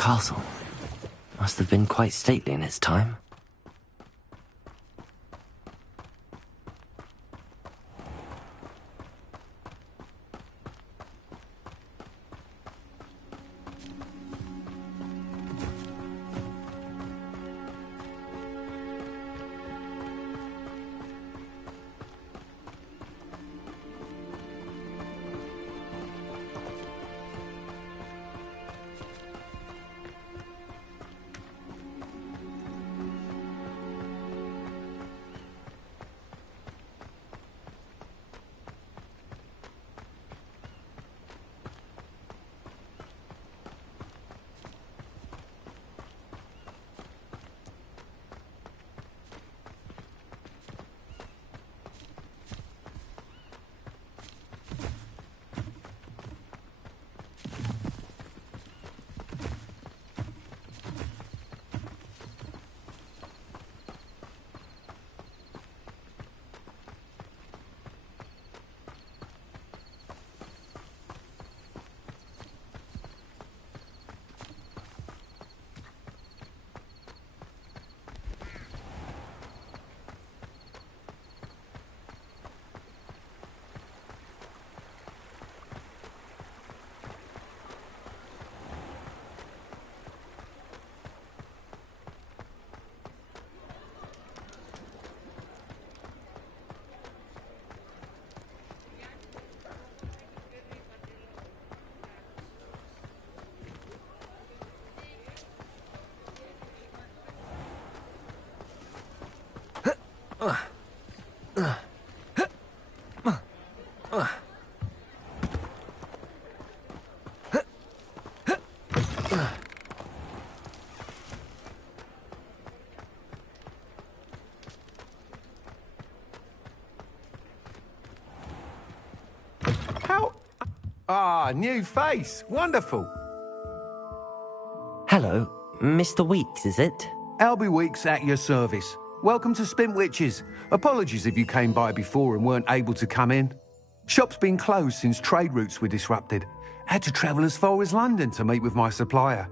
castle. Must have been quite stately in its time. Ah, new face. Wonderful. Hello, Mr. Weeks, is it? Albie Weeks at your service. Welcome to Spintwitches. Apologies if you came by before and weren't able to come in. Shop's been closed since trade routes were disrupted. Had to travel as far as London to meet with my supplier.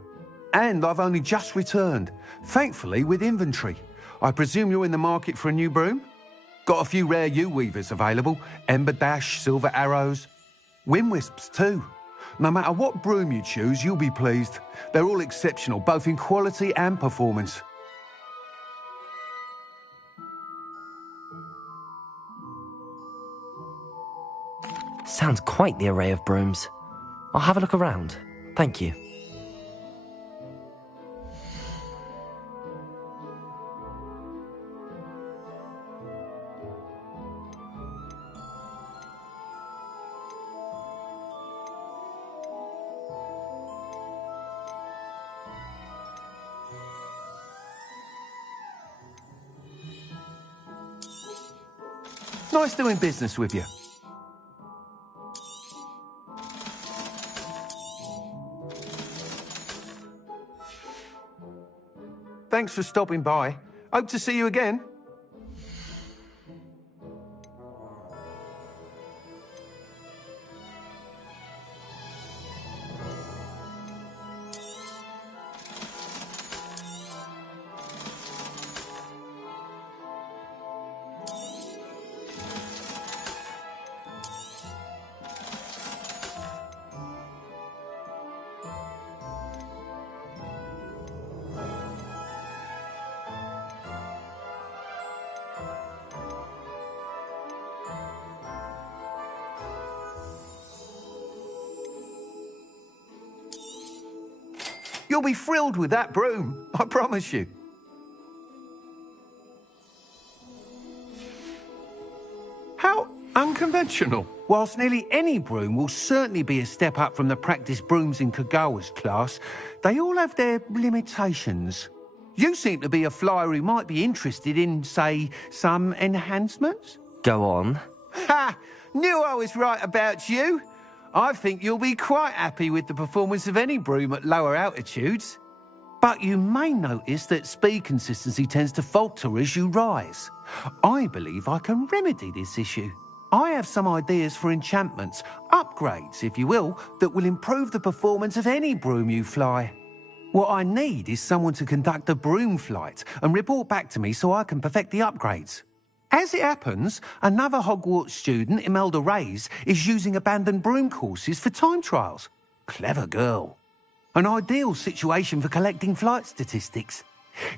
And I've only just returned, thankfully with inventory. I presume you're in the market for a new broom? Got a few rare yew-weavers available. Ember Dash, Silver Arrows. Wind Wisps too. No matter what broom you choose, you'll be pleased. They're all exceptional, both in quality and performance. Sounds quite the array of brooms. I'll have a look around. Thank you. Nice doing business with you. Thanks for stopping by. Hope to see you again. You'll be thrilled with that broom, I promise you. How unconventional. Whilst nearly any broom will certainly be a step up from the practice brooms in Kagawa's class, they all have their limitations. You seem to be a flyer who might be interested in, say, some enhancements? Go on. Ha! Knew I was right about you. I think you'll be quite happy with the performance of any broom at lower altitudes. But you may notice that speed consistency tends to falter as you rise. I believe I can remedy this issue. I have some ideas for enchantments, upgrades, if you will, that will improve the performance of any broom you fly. What I need is someone to conduct a broom flight and report back to me so I can perfect the upgrades. As it happens, another Hogwarts student, Imelda Reyes, is using abandoned broom courses for time trials. Clever girl. An ideal situation for collecting flight statistics.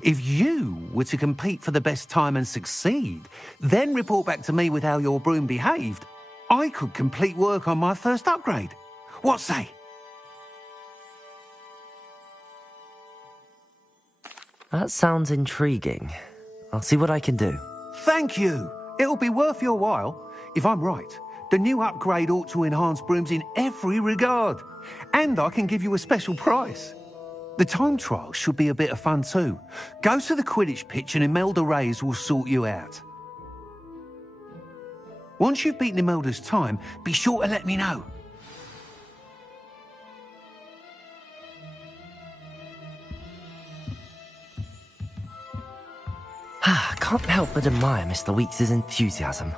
If you were to compete for the best time and succeed, then report back to me with how your broom behaved, I could complete work on my first upgrade. What say? That sounds intriguing. I'll see what I can do. Thank you. It'll be worth your while. If I'm right, the new upgrade ought to enhance brooms in every regard. And I can give you a special price. The time trial should be a bit of fun too. Go to the Quidditch pitch and Imelda Reyes will sort you out. Once you've beaten Imelda's time, be sure to let me know. I can't help but admire Mr. Weeks' enthusiasm.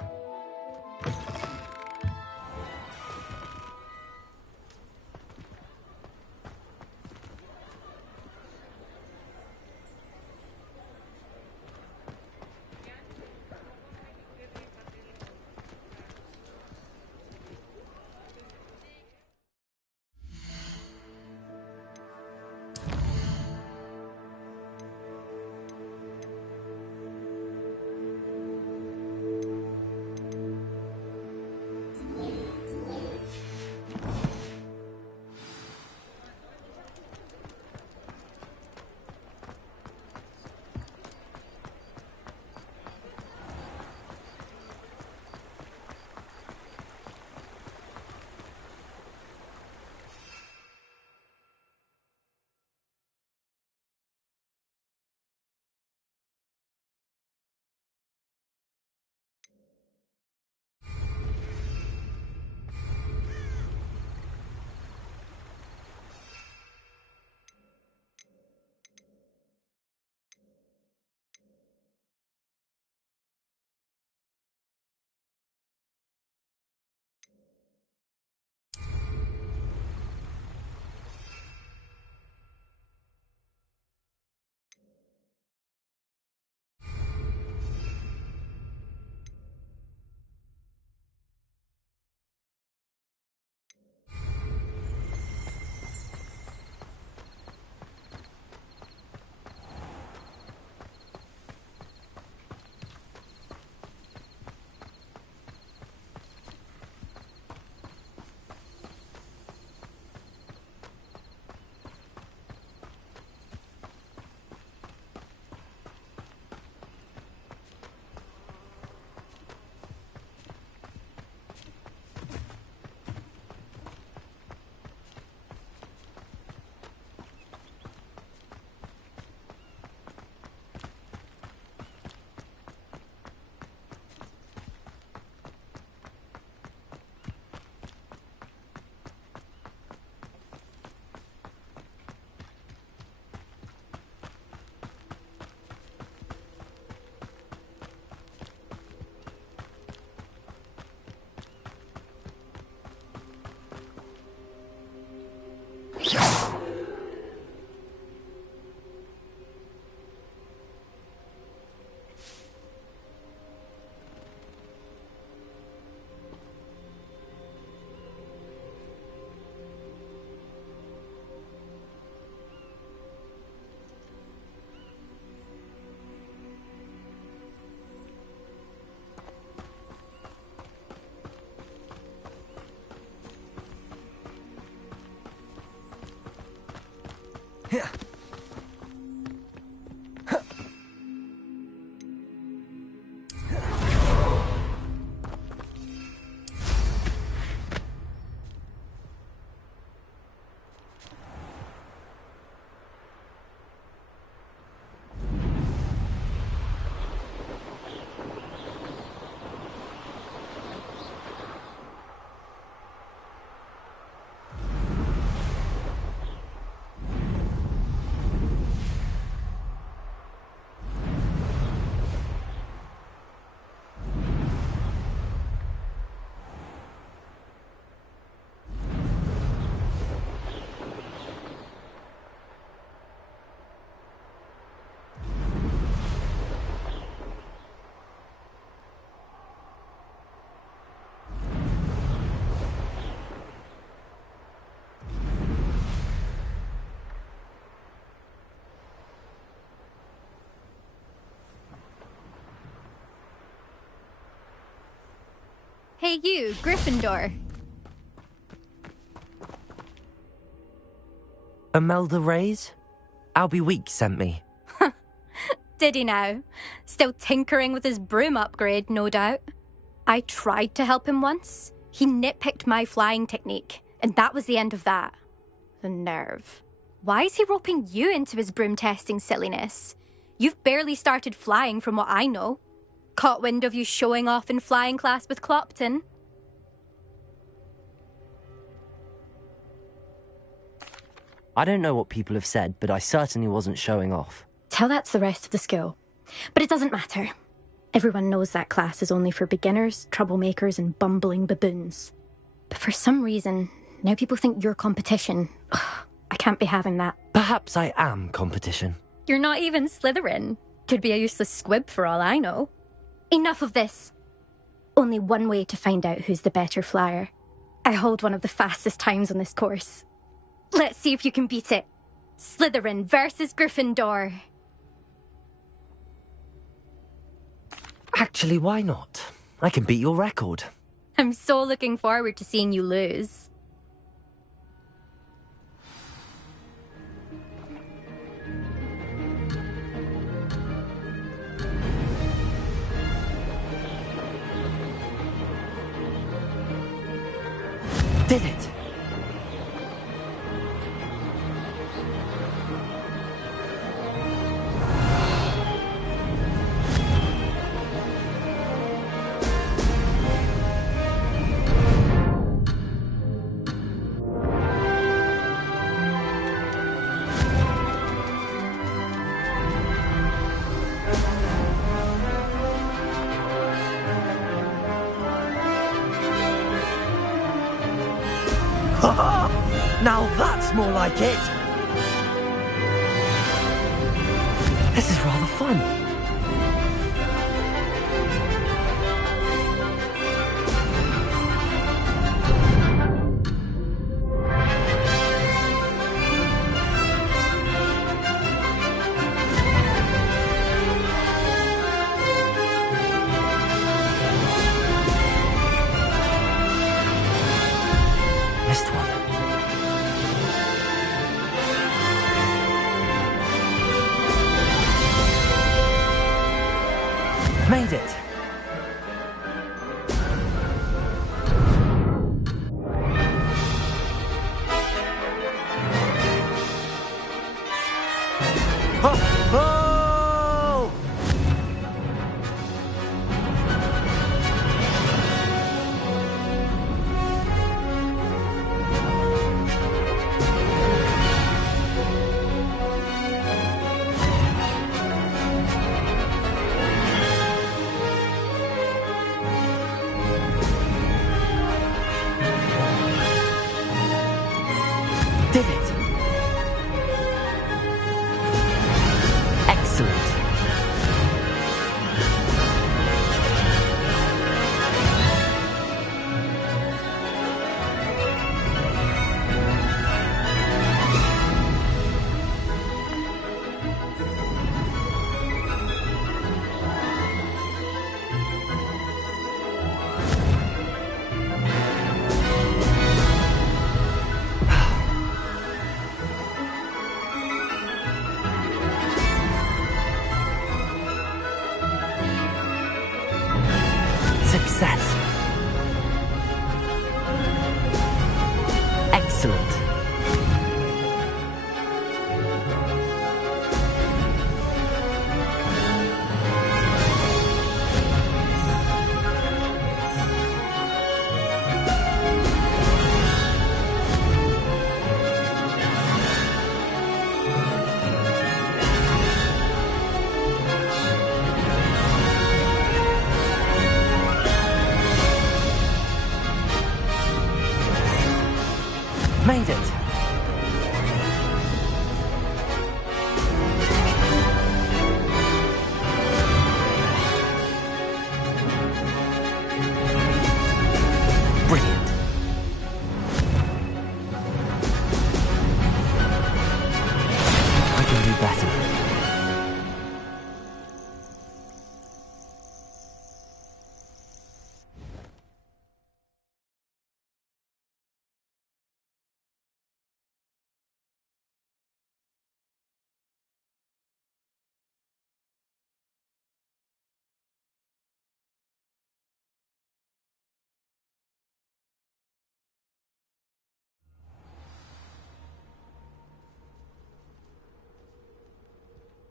Hey you, Gryffindor. Imelda Reyes? Albie Week sent me. Did he now? Still tinkering with his broom upgrade, no doubt. I tried to help him once. He nitpicked my flying technique, and that was the end of that. The nerve. Why is he roping you into his broom testing silliness? You've barely started flying from what I know. Caught wind of you showing off in flying class with Clopton. I don't know what people have said, but I certainly wasn't showing off. Tell that to the rest of the school. But it doesn't matter. Everyone knows that class is only for beginners, troublemakers, and bumbling baboons. But for some reason, now people think you're competition. Ugh, I can't be having that. Perhaps I am competition. You're not even Slytherin. Could be a useless squib for all I know. Enough of this. Only one way to find out who's the better flyer. I hold one of the fastest times on this course. Let's see if you can beat it. Slytherin versus Gryffindor. Actually, why not? I can beat your record. I'm so looking forward to seeing you lose. Did it? Now that's more like it! This is rather fun. Missed one. Made it! Oh! Oh!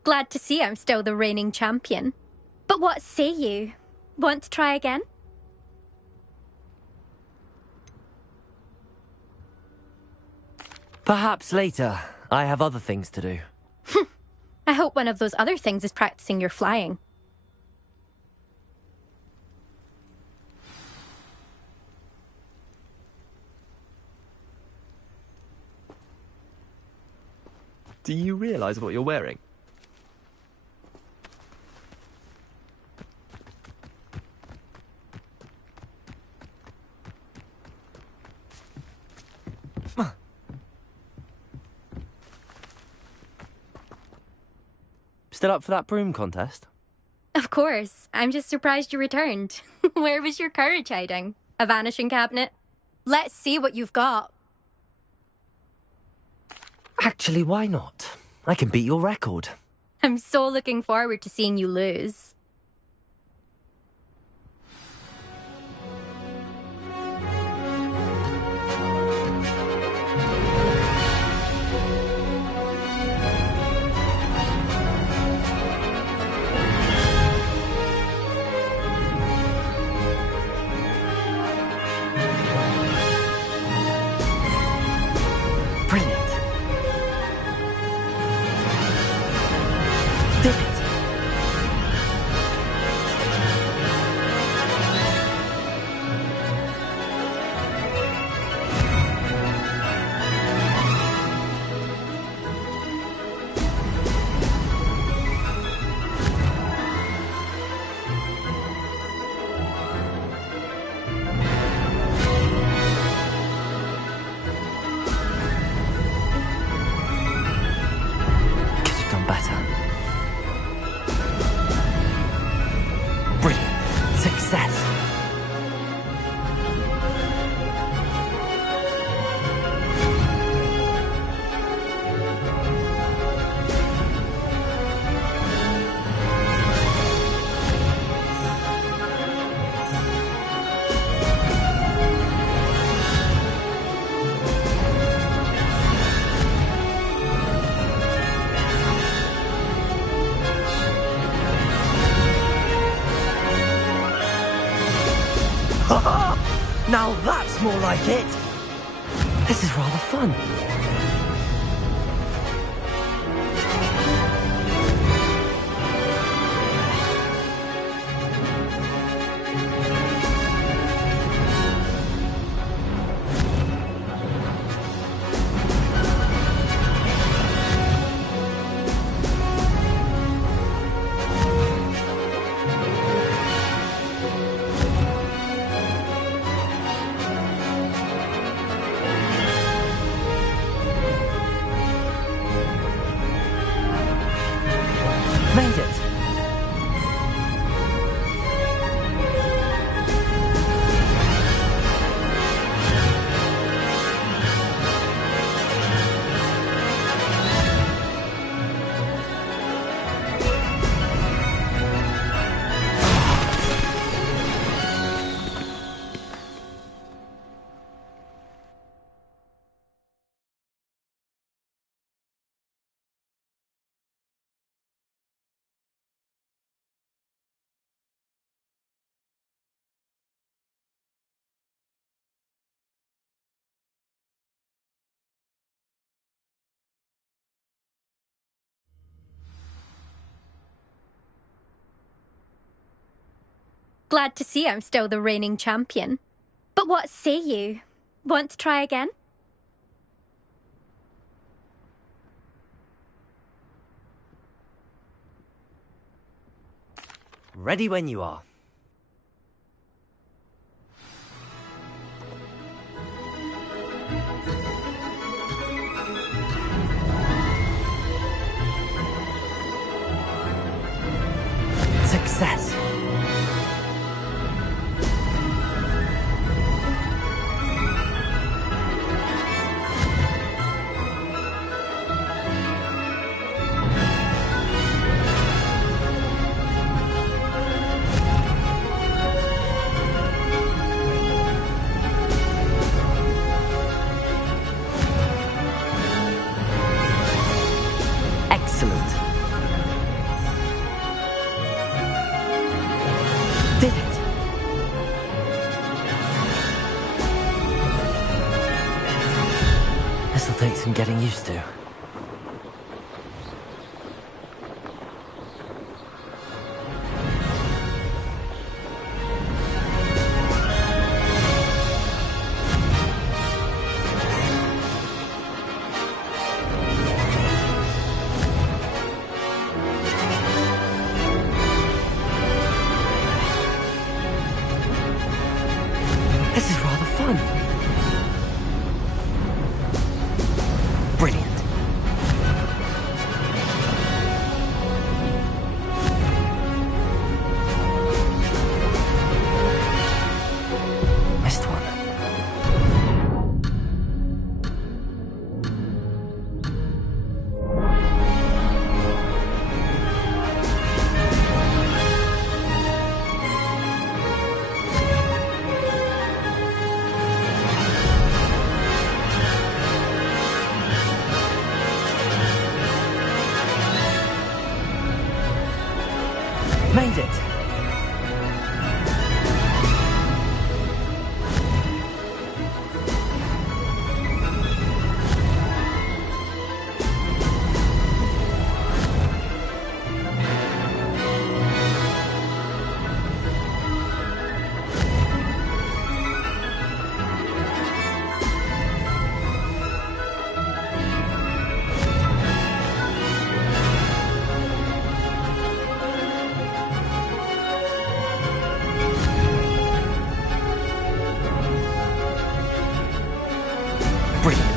Glad to see I'm still the reigning champion. But what say you? Want to try again? Perhaps later. I have other things to do. I hope one of those other things is practicing your flying. Do you realise what you're wearing? Still up for that broom contest? Of course. I'm just surprised you returned. Where was your courage hiding? A vanishing cabinet? Let's see what you've got. Actually, why not? I can beat your record. I'm so looking forward to seeing you lose. Brilliant. Did it. Could have done better. Brilliant. Success. Now that's more like it. This is rather fun. Made it. Glad to see I'm still the reigning champion. But what say you? Want to try again? Ready when you are. Success. Did it? This'll take some getting used to. This is rather fun. Brilliant. Missed one. Made it! Brilliant.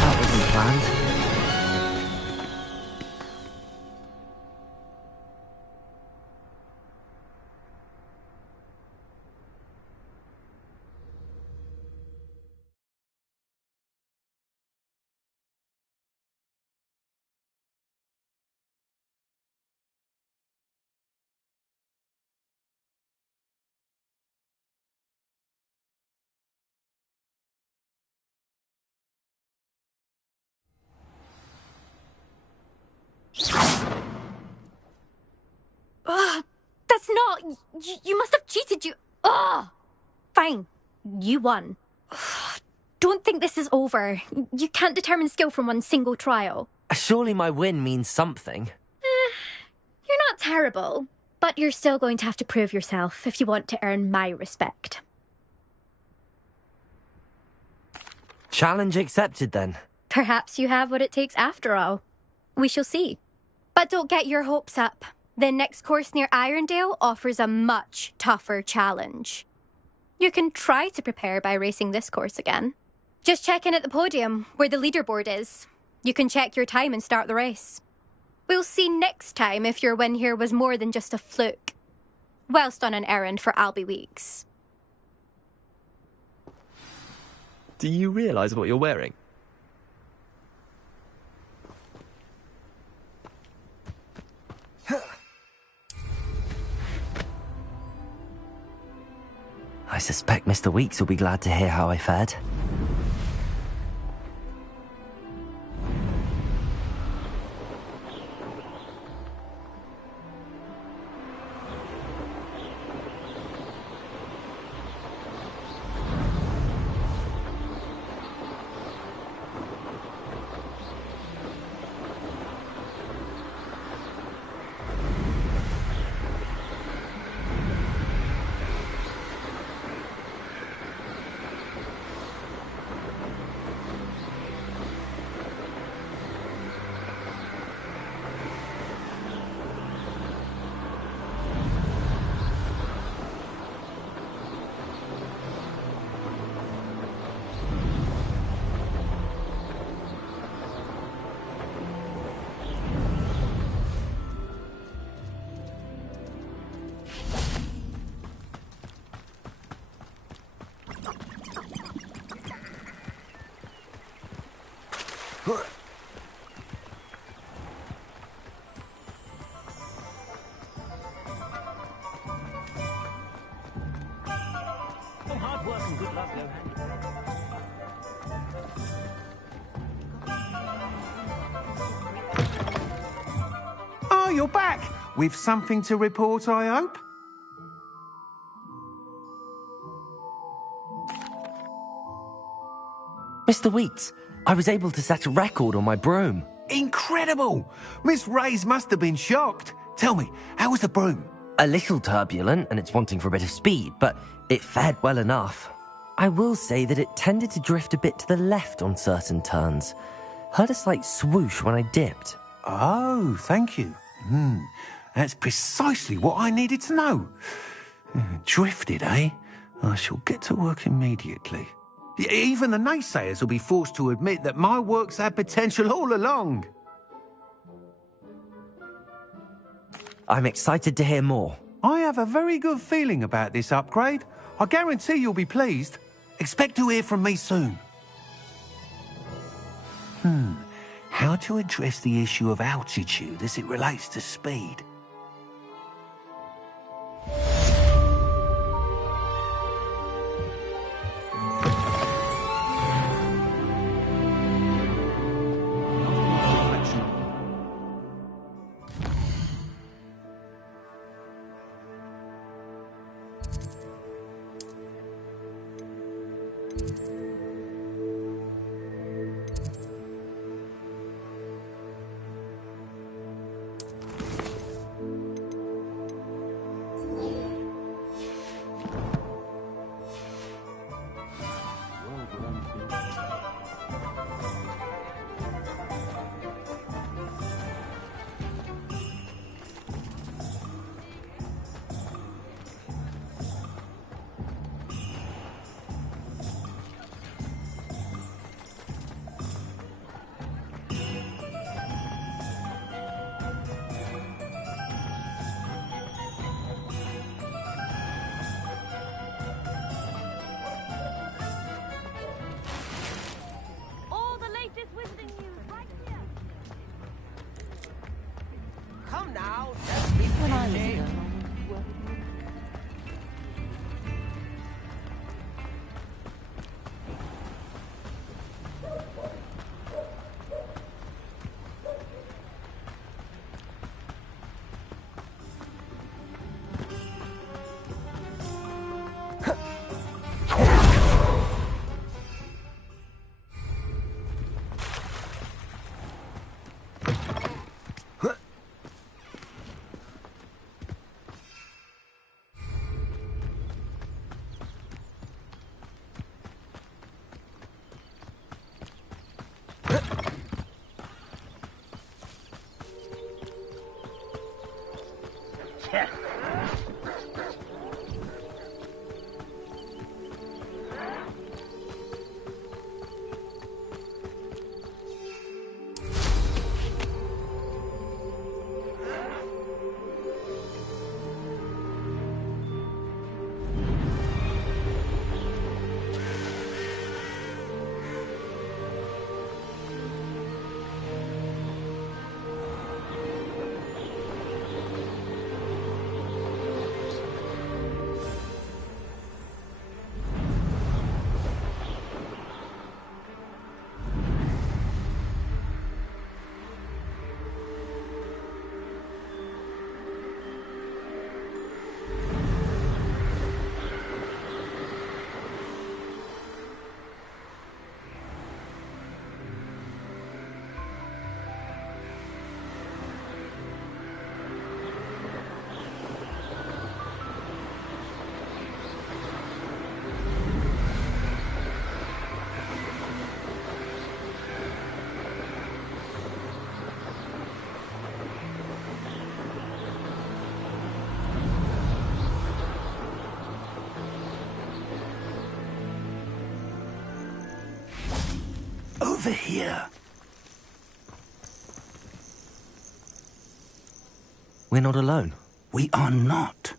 That wasn't planned. Ugh, that's not... You must have cheated, you... Ugh! Fine. You won. Ugh, don't think this is over. You can't determine skill from one single trial. Surely my win means something. You're not terrible, but you're still going to have to prove yourself if you want to earn my respect. Challenge accepted then. Perhaps you have what it takes after all. We shall see. But don't get your hopes up. The next course near Irondale offers a much tougher challenge. You can try to prepare by racing this course again. Just check in at the podium, where the leaderboard is. You can check your time and start the race. We'll see next time if your win here was more than just a fluke, whilst on an errand for Albie Weeks. Do you realise what you're wearing? I suspect Mr. Weeks will be glad to hear how I fared. Hard work and good luck go hand in hand. Oh, you're back. With something to report, I hope? Mr. Weeks, I was able to set a record on my broom. Incredible! Miss Reyes must have been shocked. Tell me, how was the broom? A little turbulent and it's wanting for a bit of speed, but it fared well enough. I will say that it tended to drift a bit to the left on certain turns. Heard a slight swoosh when I dipped. Oh, thank you. That's precisely what I needed to know. Drifted, eh? I shall get to work immediately. Even the naysayers will be forced to admit that my work's had potential all along. I'm excited to hear more. I have a very good feeling about this upgrade. I guarantee you'll be pleased. Expect to hear from me soon. How to address the issue of altitude as it relates to speed? Over here. We're not alone. We are not.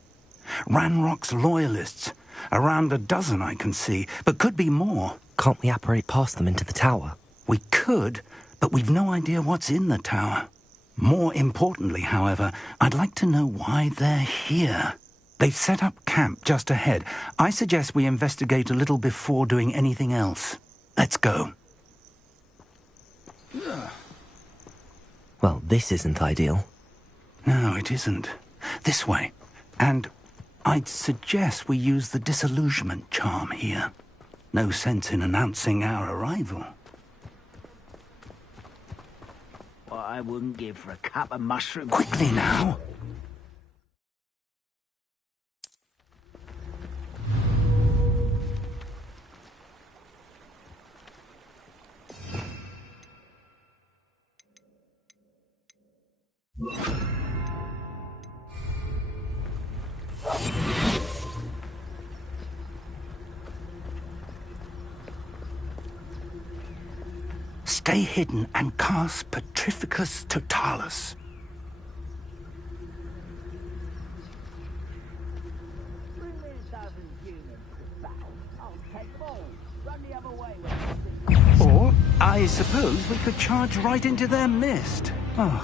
Ranrock's loyalists. Around a dozen I can see, but could be more. Can't we apparate past them into the tower? We could, but we've no idea what's in the tower. More importantly, however, I'd like to know why they're here. They've set up camp just ahead. I suggest we investigate a little before doing anything else. Let's go. Well, this isn't ideal. No, it isn't. This way. And I'd suggest we use the disillusionment charm here. No sense in announcing our arrival. What I wouldn't give for a cup of mushroom. Quickly now! Stay hidden and cast Petrificus Totalis. Bring me a dozen humans to battle. I'll take them all. Run the other way. Or, I suppose we could charge right into their mist. Oh.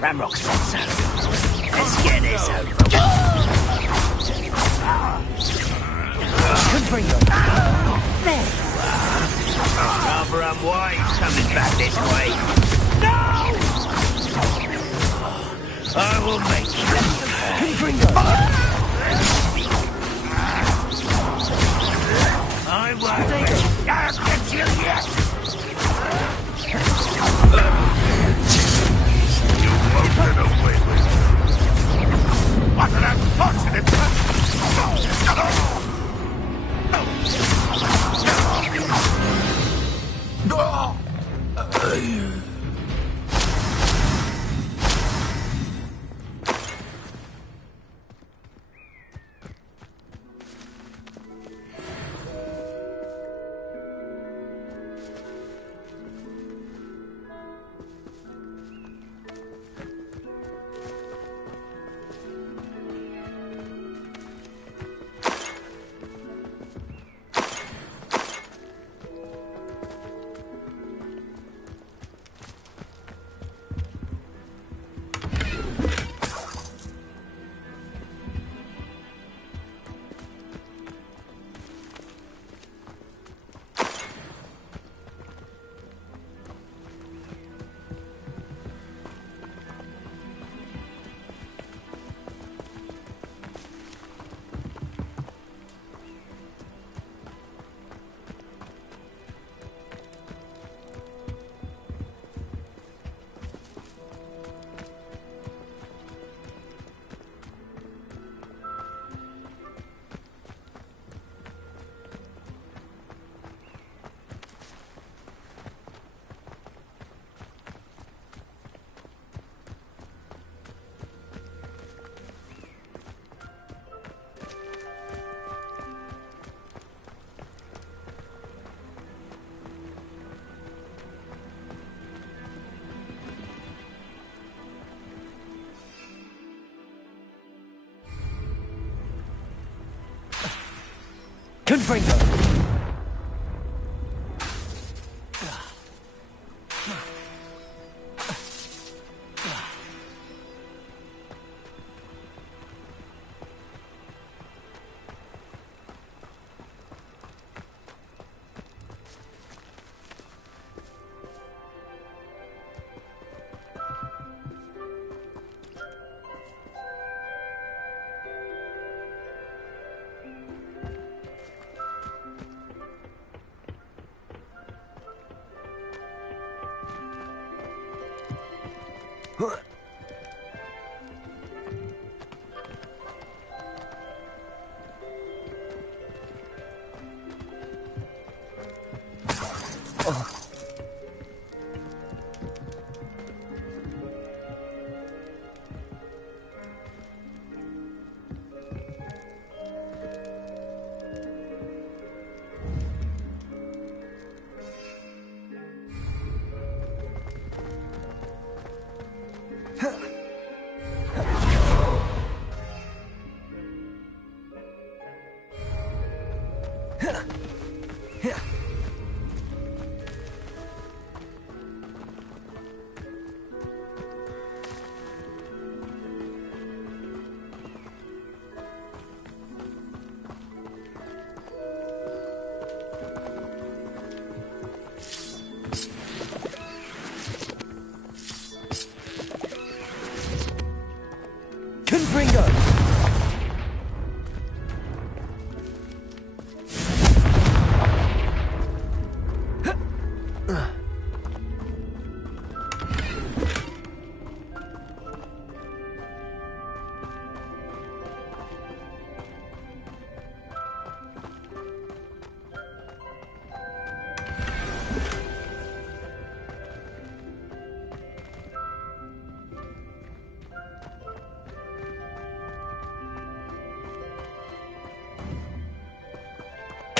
Ramrock said so. Let's get this over with. Confringo! There you are. Rather unwise coming back this way. No! I will make you. Confringo! I won't. I'll get you yet. You won't get away with it. What an unfortunate... Confringo!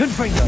Confringo!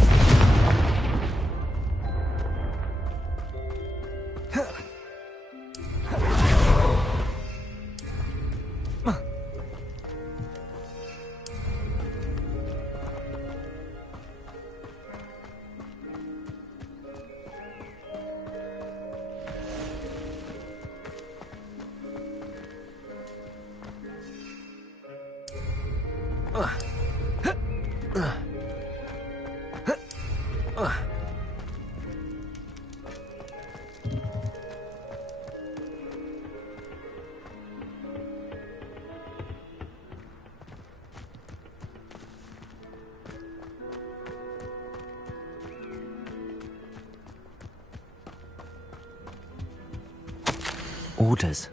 Orders.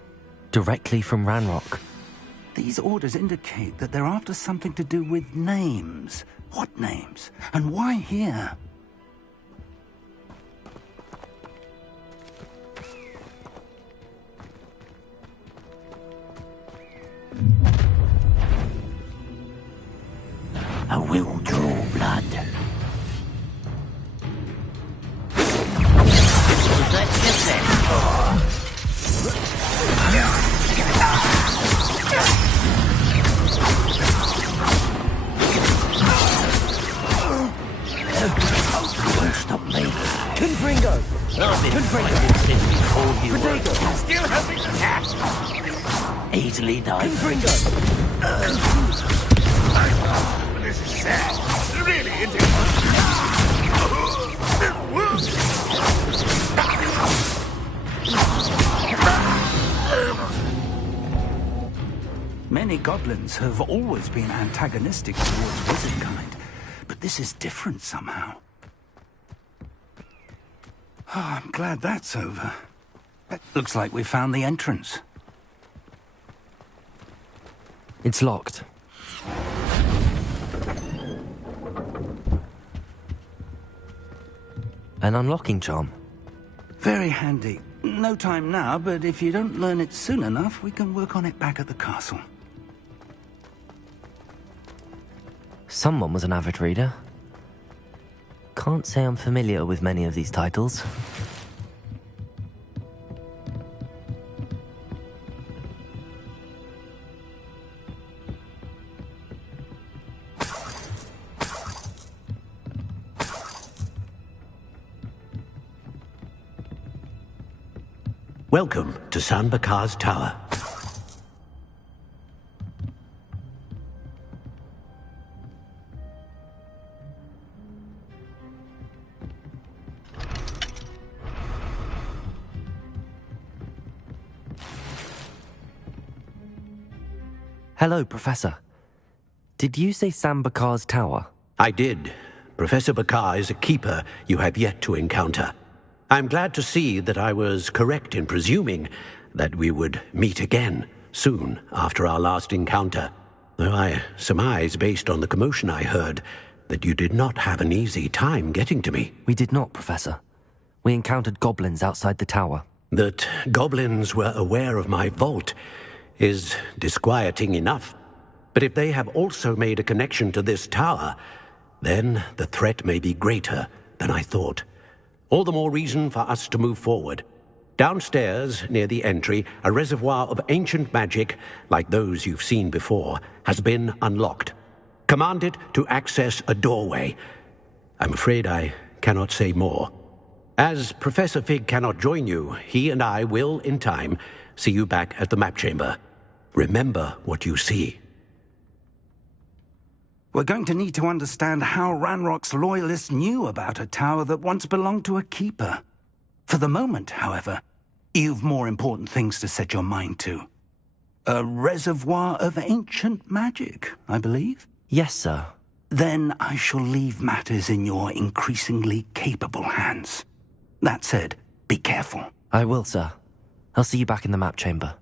Directly from Ranrock. These orders indicate that they're after something to do with names. What names? And why here? I will draw blood. Let's get there. Don't stop me. Confringo! I've been fighting since before you were. Potato! Still helping the cat. Easily done. Confringo! This is sad. Really, it is. Many goblins have always been antagonistic towards wizard kind, but this is different somehow. Oh, I'm glad that's over. It looks like we found the entrance. It's locked. An unlocking charm. Very handy. No time now, but if you don't learn it soon enough, we can work on it back at the castle. Someone was an avid reader. Can't say I'm familiar with many of these titles. Welcome to San Bakar's Tower. Hello, Professor. Did you say Sam Bakar's tower? I did. Professor Bakar is a keeper you have yet to encounter. I'm glad to see that I was correct in presuming that we would meet again soon after our last encounter, though I surmise, based on the commotion I heard, that you did not have an easy time getting to me. We did not, Professor. We encountered goblins outside the tower. That goblins were aware of my vault is disquieting enough. But if they have also made a connection to this tower, then the threat may be greater than I thought. All the more reason for us to move forward. Downstairs, near the entry, a reservoir of ancient magic, like those you've seen before, has been unlocked. Command it to access a doorway. I'm afraid I cannot say more. As Professor Fig cannot join you, he and I will, in time, see you back at the map chamber. Remember what you see. We're going to need to understand how Ranrock's loyalists knew about a tower that once belonged to a keeper. For the moment, however, you've more important things to set your mind to. A reservoir of ancient magic, I believe? Yes, sir. Then I shall leave matters in your increasingly capable hands. That said, be careful. I will, sir. I'll see you back in the map chamber.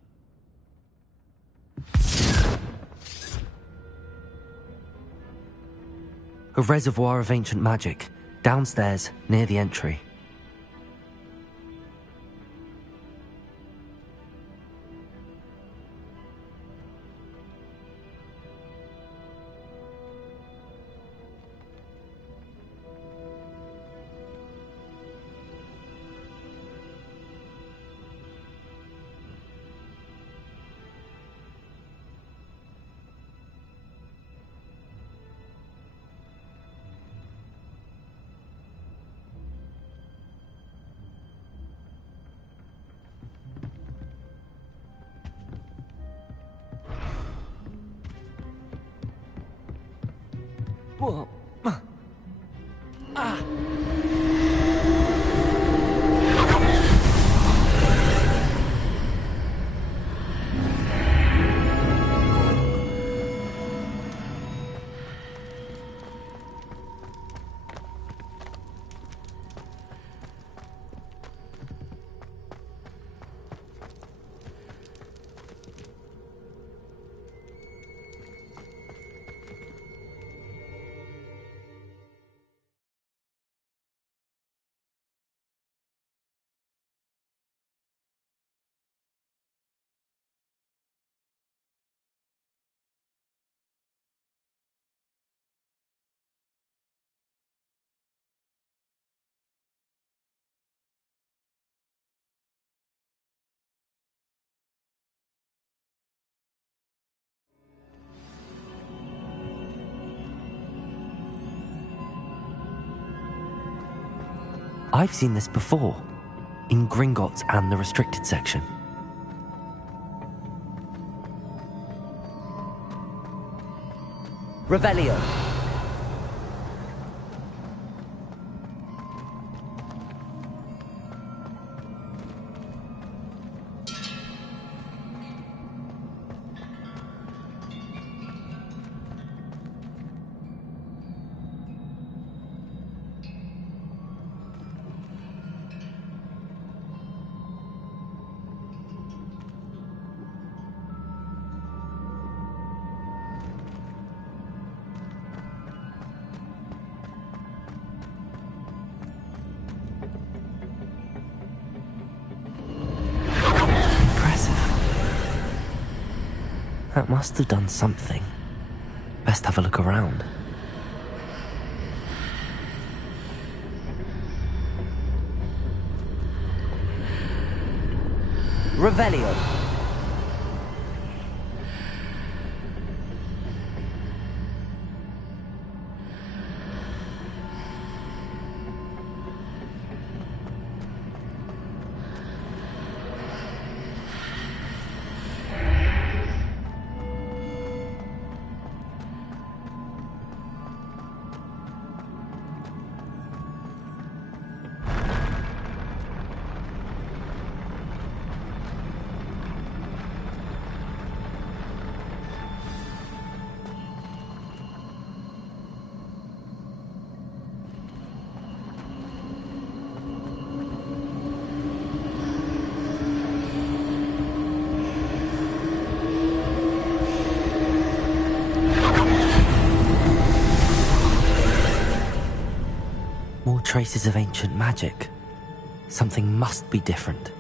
A reservoir of ancient magic, downstairs, near the entry. Whoa. I've seen this before, in Gringotts and the restricted section. Revelio. That must have done something. Best have a look around. Revelio. More traces of ancient magic. Something must be different.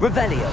Revelio.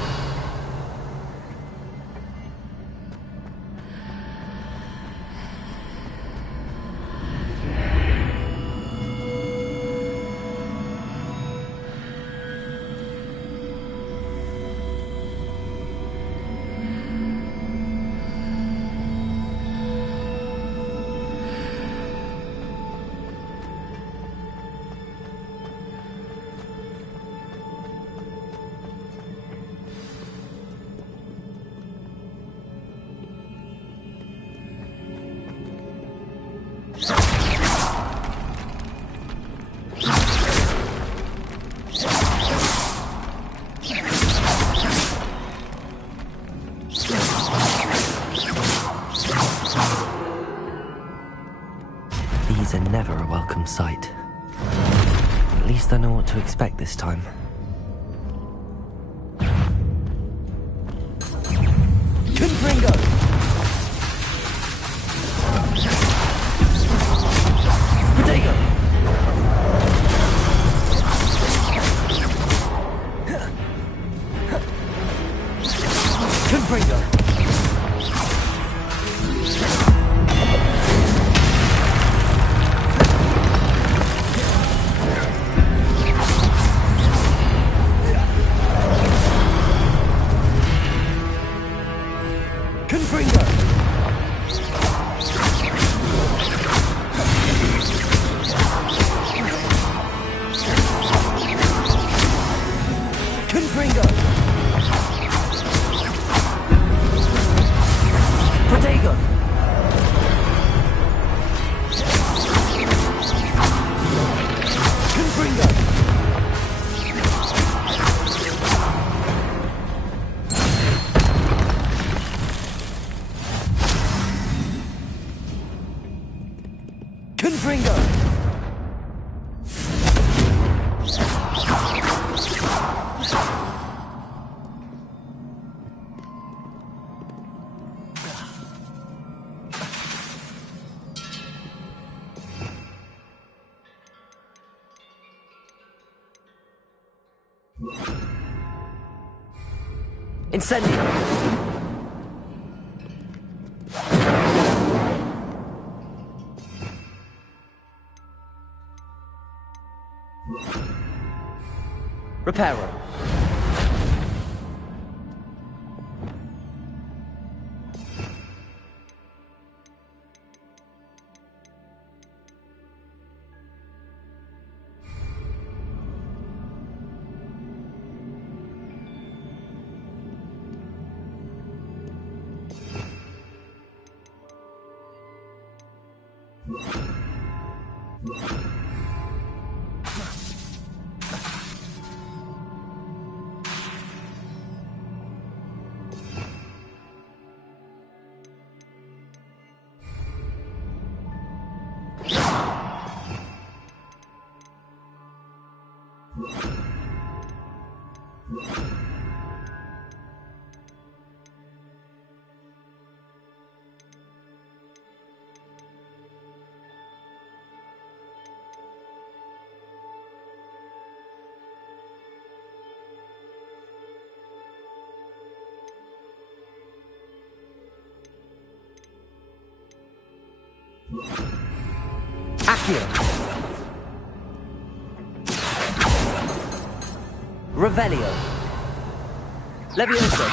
These are never a welcome sight. At least I know what to expect this time. Confringo! Protego! Confringo! Incendio! Reparo. Accio. Revelio. Levioso.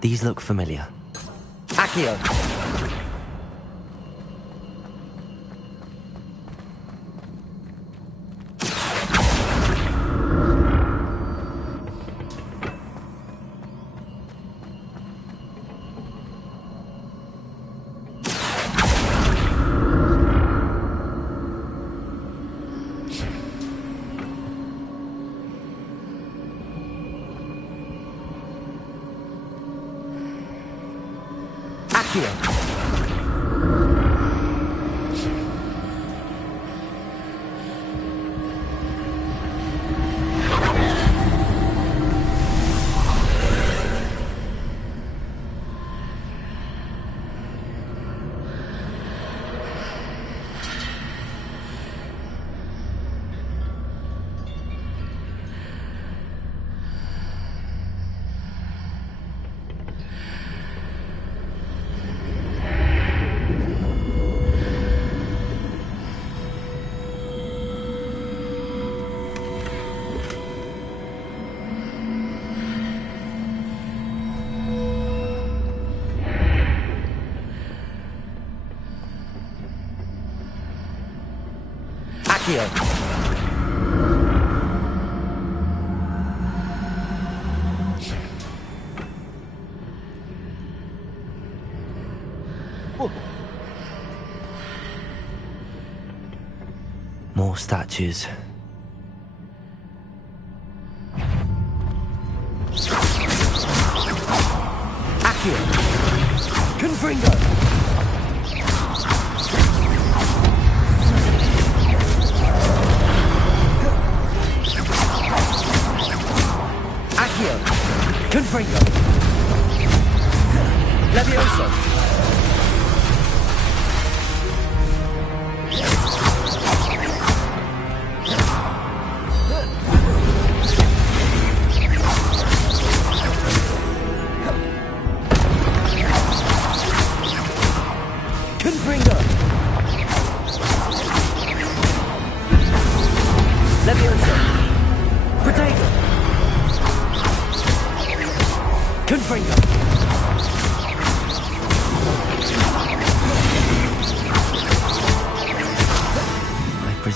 These look familiar. Accio. More statues.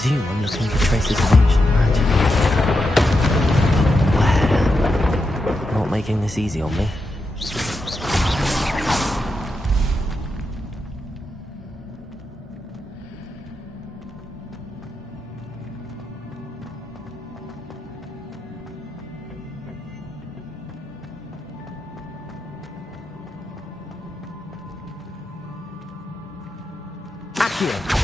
presume I'm looking for traces of ancient magic. Where? Not making this easy on me. Accio!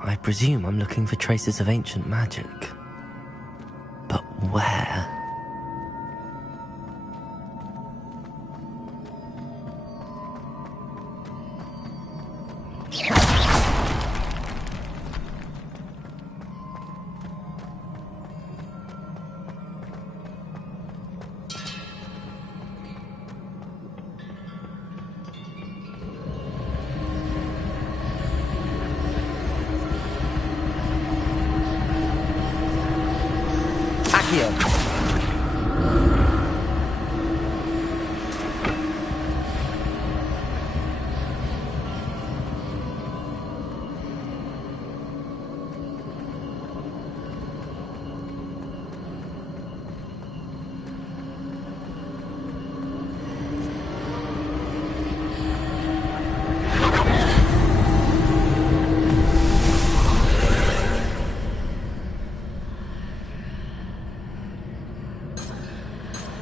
I presume I'm looking for traces of ancient magic. But where? Accio!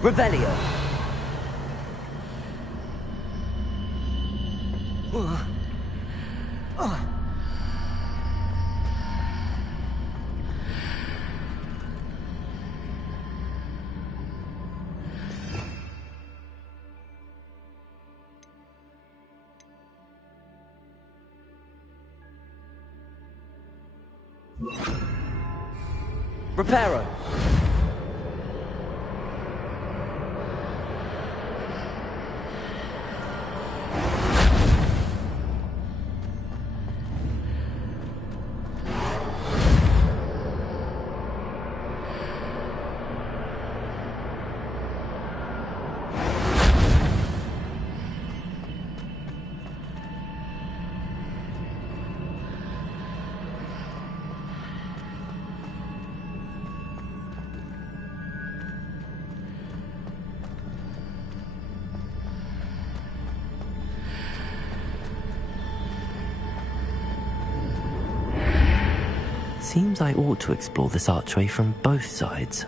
Revelio! Reparo! Seems I ought to explore this archway from both sides.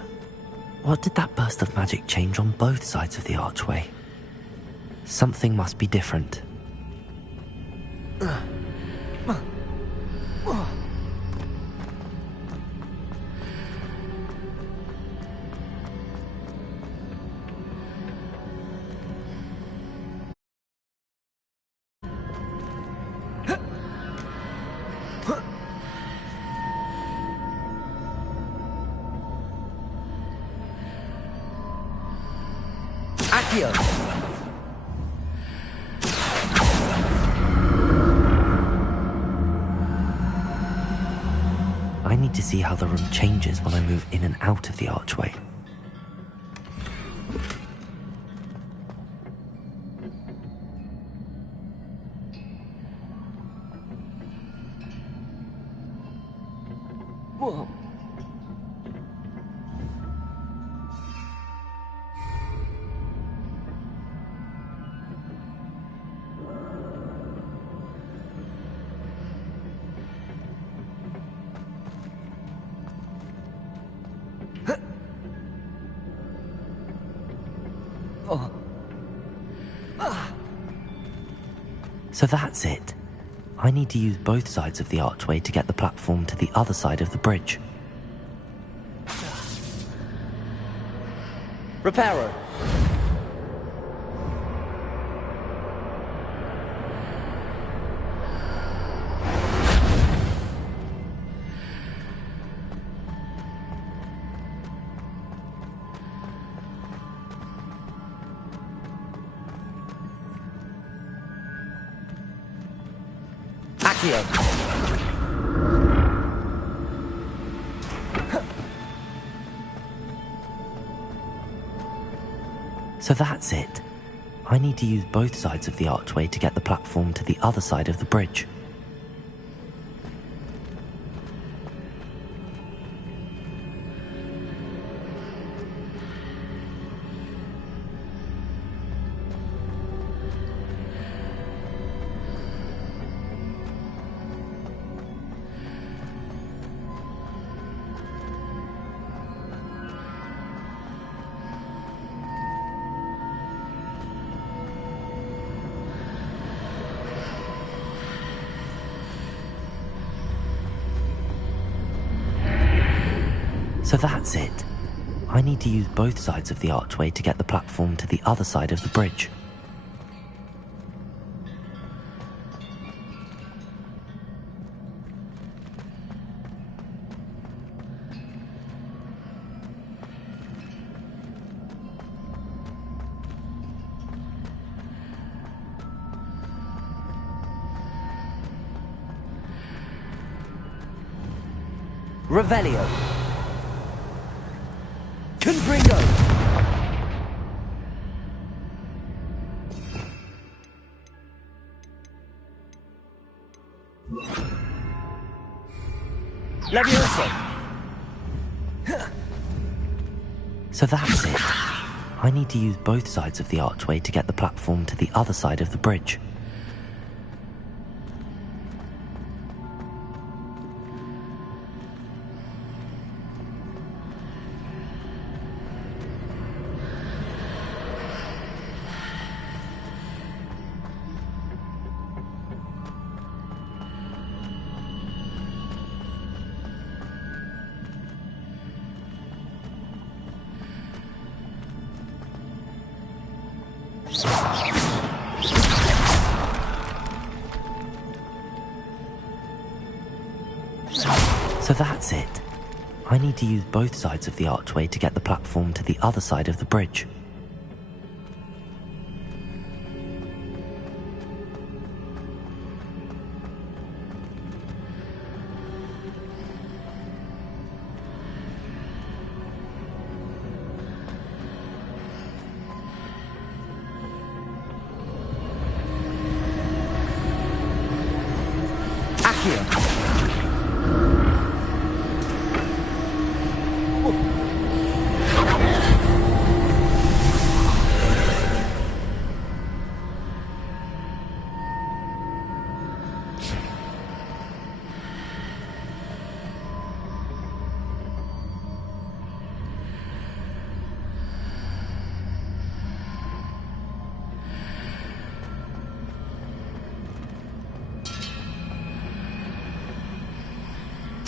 What did that burst of magic change on both sides of the archway? Something must be different. Accio! I need to see how the room changes when I move in and out of the archway. Whoa. So that's it. I need to use both sides of the archway to get the platform to the other side of the bridge. Reparo! Accio. So that's it. I need to use both sides of the archway to get the platform to the other side of the bridge. So that's it. I need to use both sides of the archway to get the platform to the other side of the bridge. Revelio. Confringo! Levioso! So that's it. I need to use both sides of the archway to get the platform to the other side of the bridge. So that's it. I need to use both sides of the archway to get the platform to the other side of the bridge. Accio!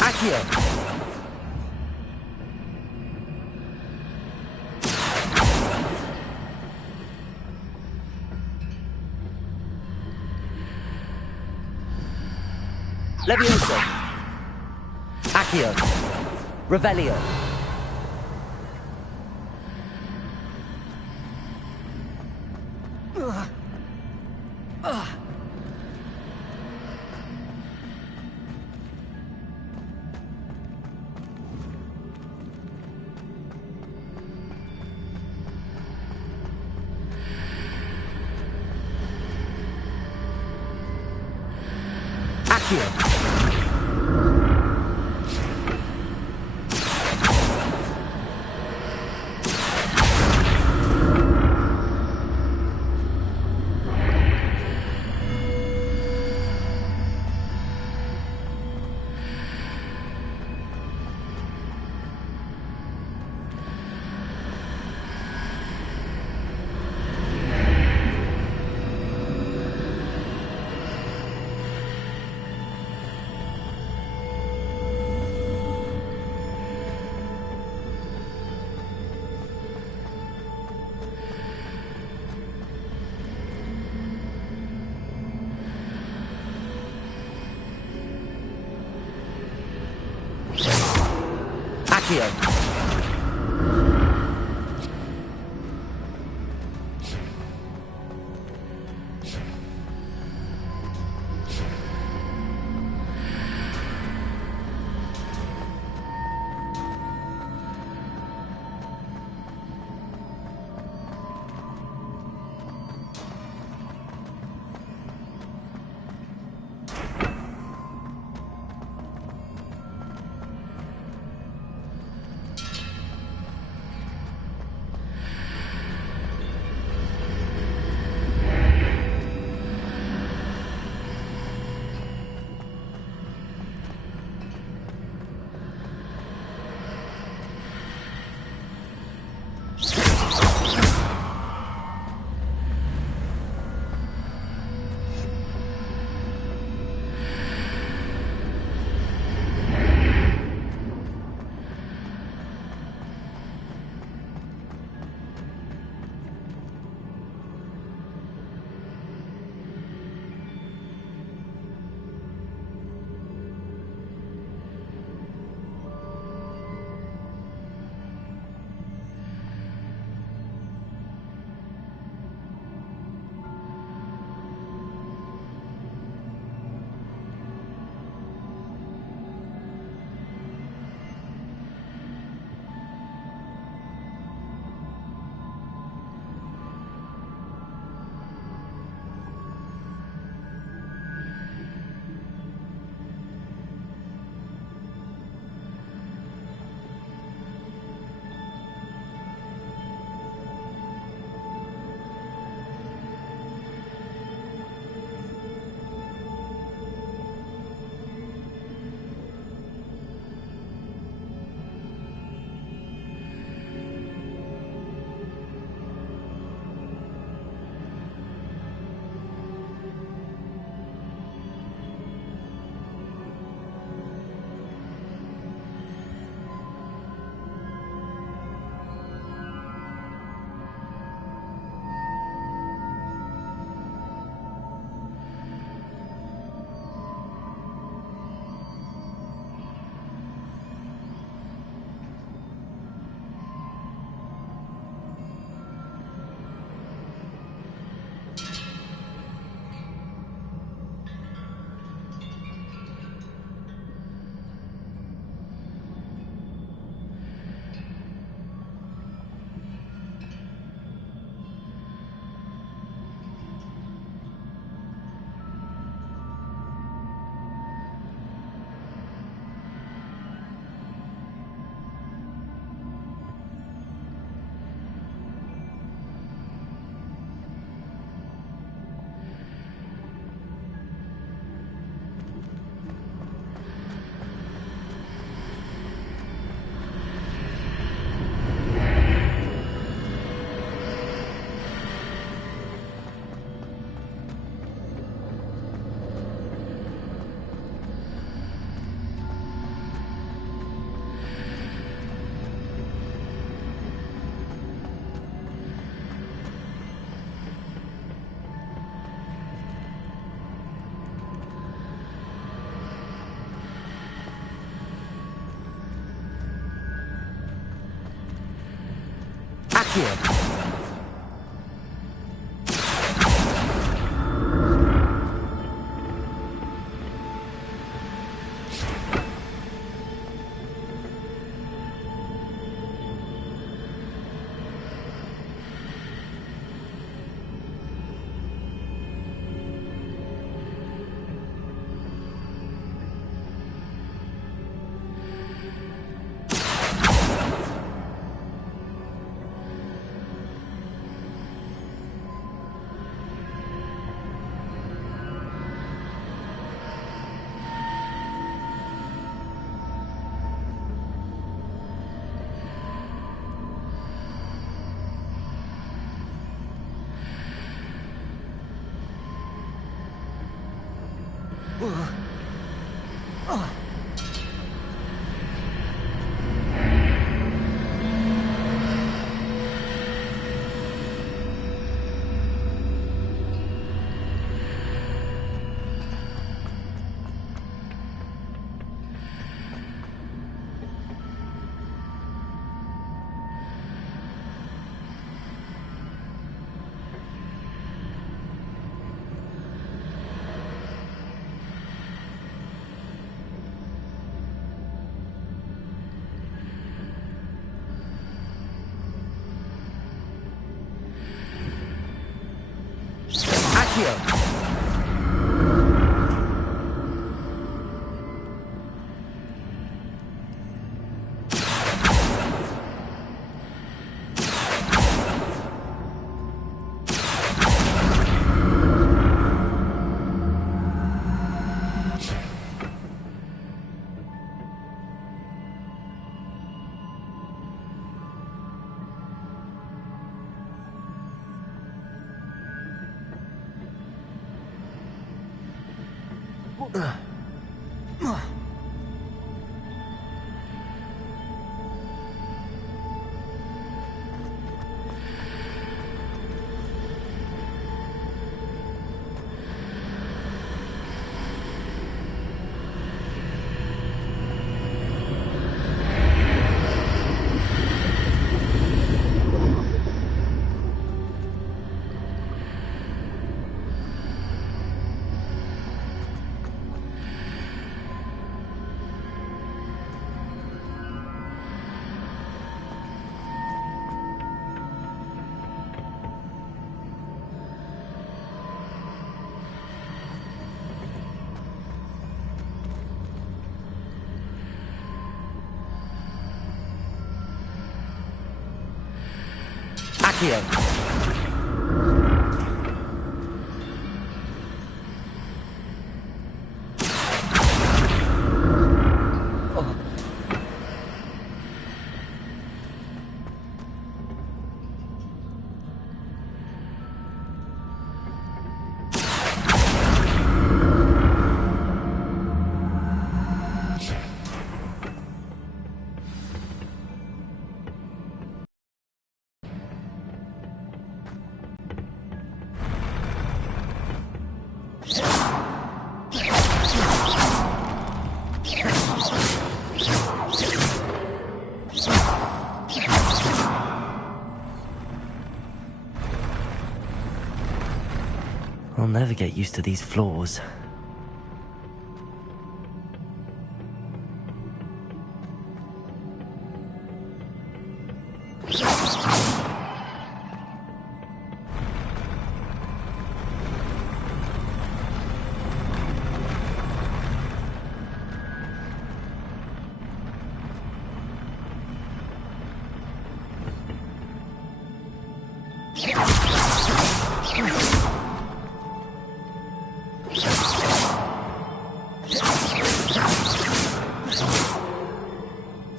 Accio! Levioso! Accio! Revelio! Accio! Accio! Accio. Accio. Accio. I'll never get used to these floors.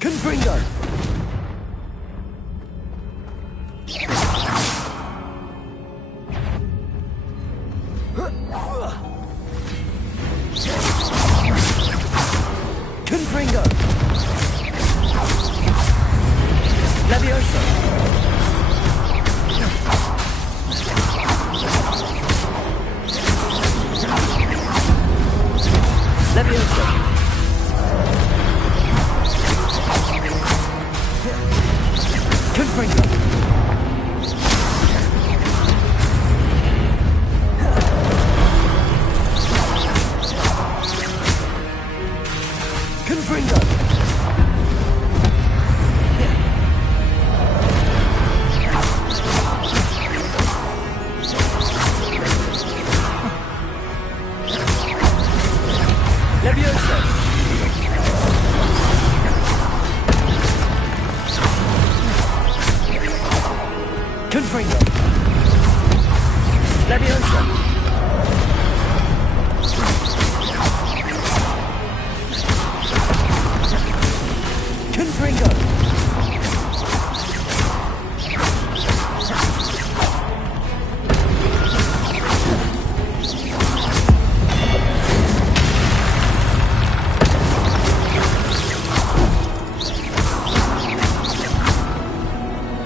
Confringo! Confringo! Levioso! Leviosa! Confringo!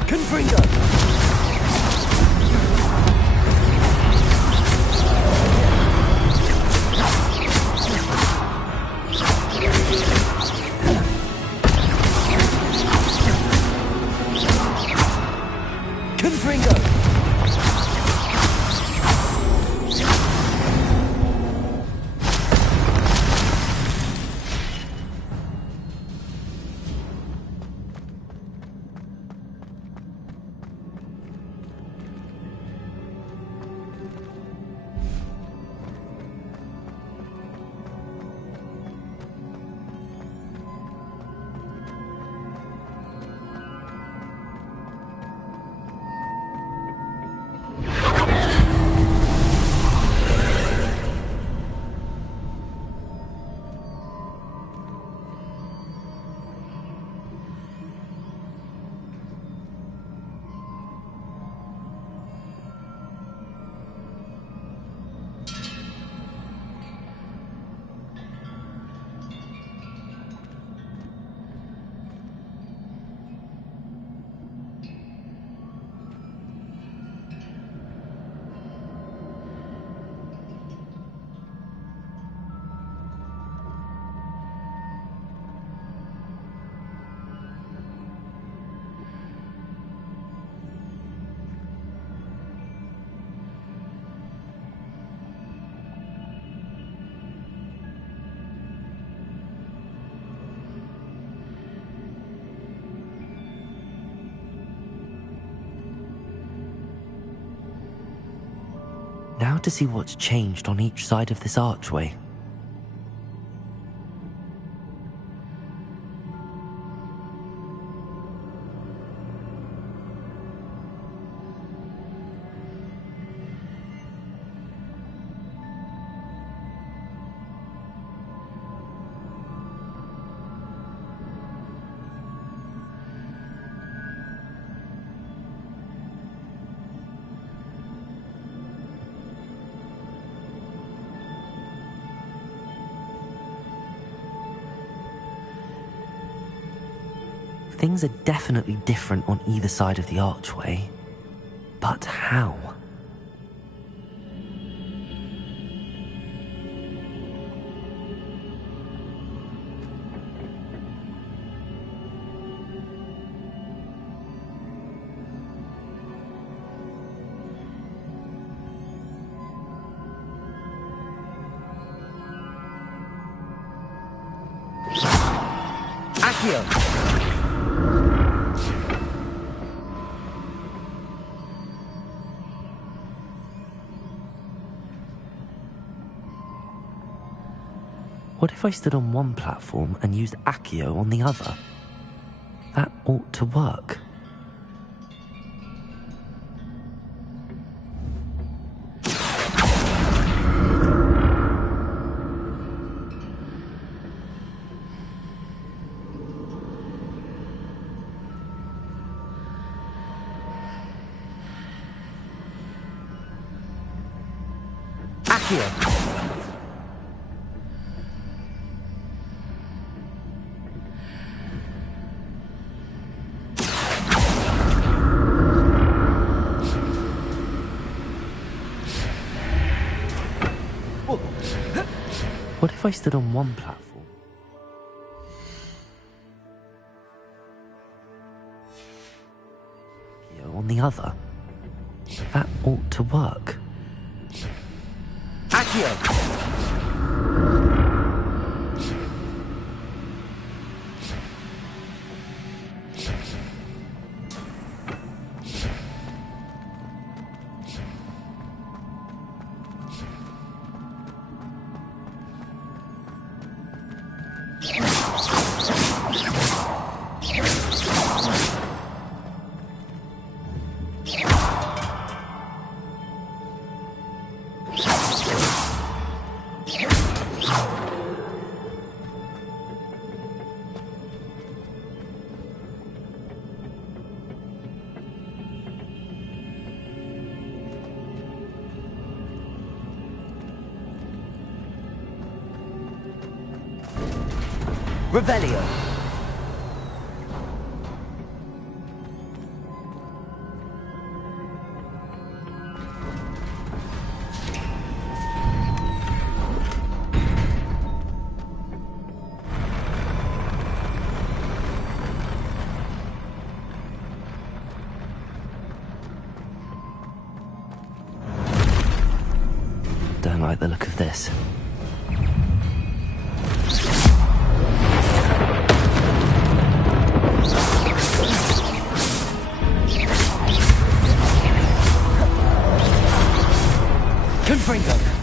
Confringo! Confringo! Now to see what's changed on each side of this archway. Things are definitely different on either side of the archway. But how? Accio! What if I stood on one platform and used Accio on the other? That ought to work. Accio! What if I stood on one platform? On the other? That ought to work. Accio! Revelio. Don't like the look of this. Confringo!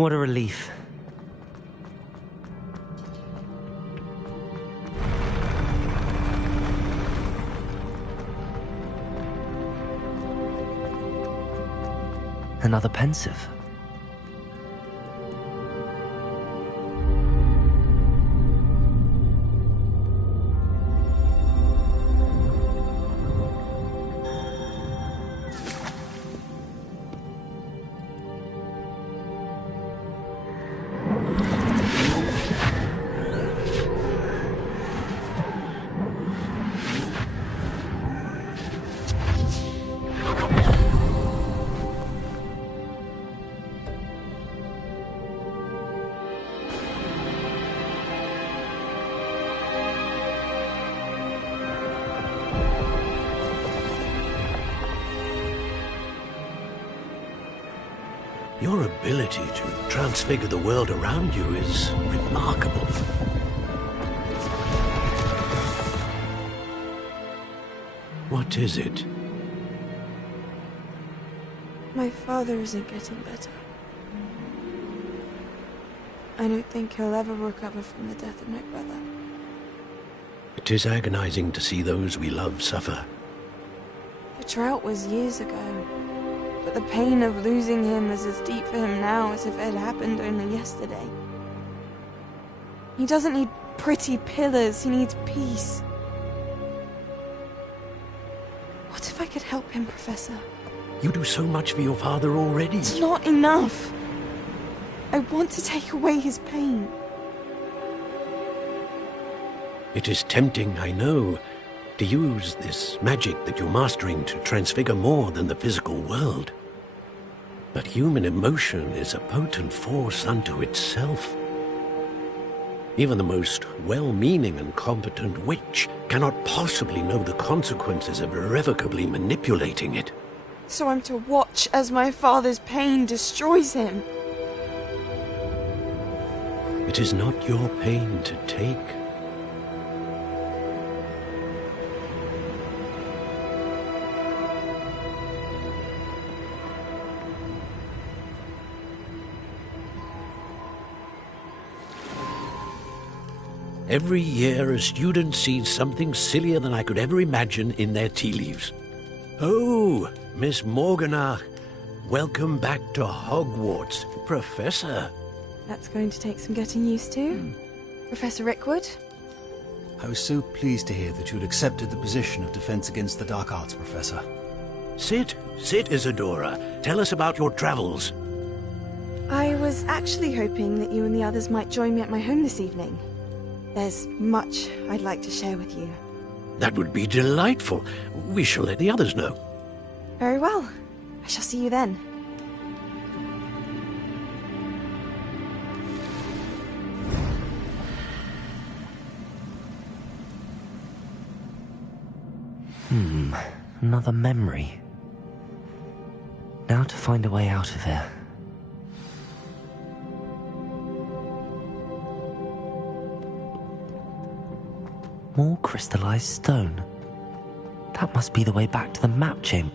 What a relief. Another pensive. Your ability to transfigure the world around you is remarkable. What is it? My father isn't getting better. I don't think he'll ever recover from the death of my brother. It It is agonizing to see those we love suffer. The drought was years ago, but the pain of losing him is as deep for him now as if it had happened only yesterday. He doesn't need pretty pillars, he needs peace. What if I could help him, Professor? You do so much for your father already. It's not enough. I want to take away his pain. It is tempting, I know, to use this magic that you're mastering to transfigure more than the physical world. But human emotion is a potent force unto itself. Even the most well-meaning and competent witch cannot possibly know the consequences of irrevocably manipulating it. So I'm to watch as my father's pain destroys him. It is not your pain to take. Every year, a student sees something sillier than I could ever imagine in their tea leaves. Oh, Miss Morganach, welcome back to Hogwarts, Professor. That's going to take some getting used to. Professor Rickwood? I was so pleased to hear that you'd accepted the position of Defense Against the Dark Arts, Professor. Sit, Isadora. Tell us about your travels. I was actually hoping that you and the others might join me at my home this evening. There's much I'd like to share with you. That would be delightful. We shall let the others know. Very well. I shall see you then. Another memory. Now to find a way out of here. More crystallized stone. That must be the way back to the map chamber.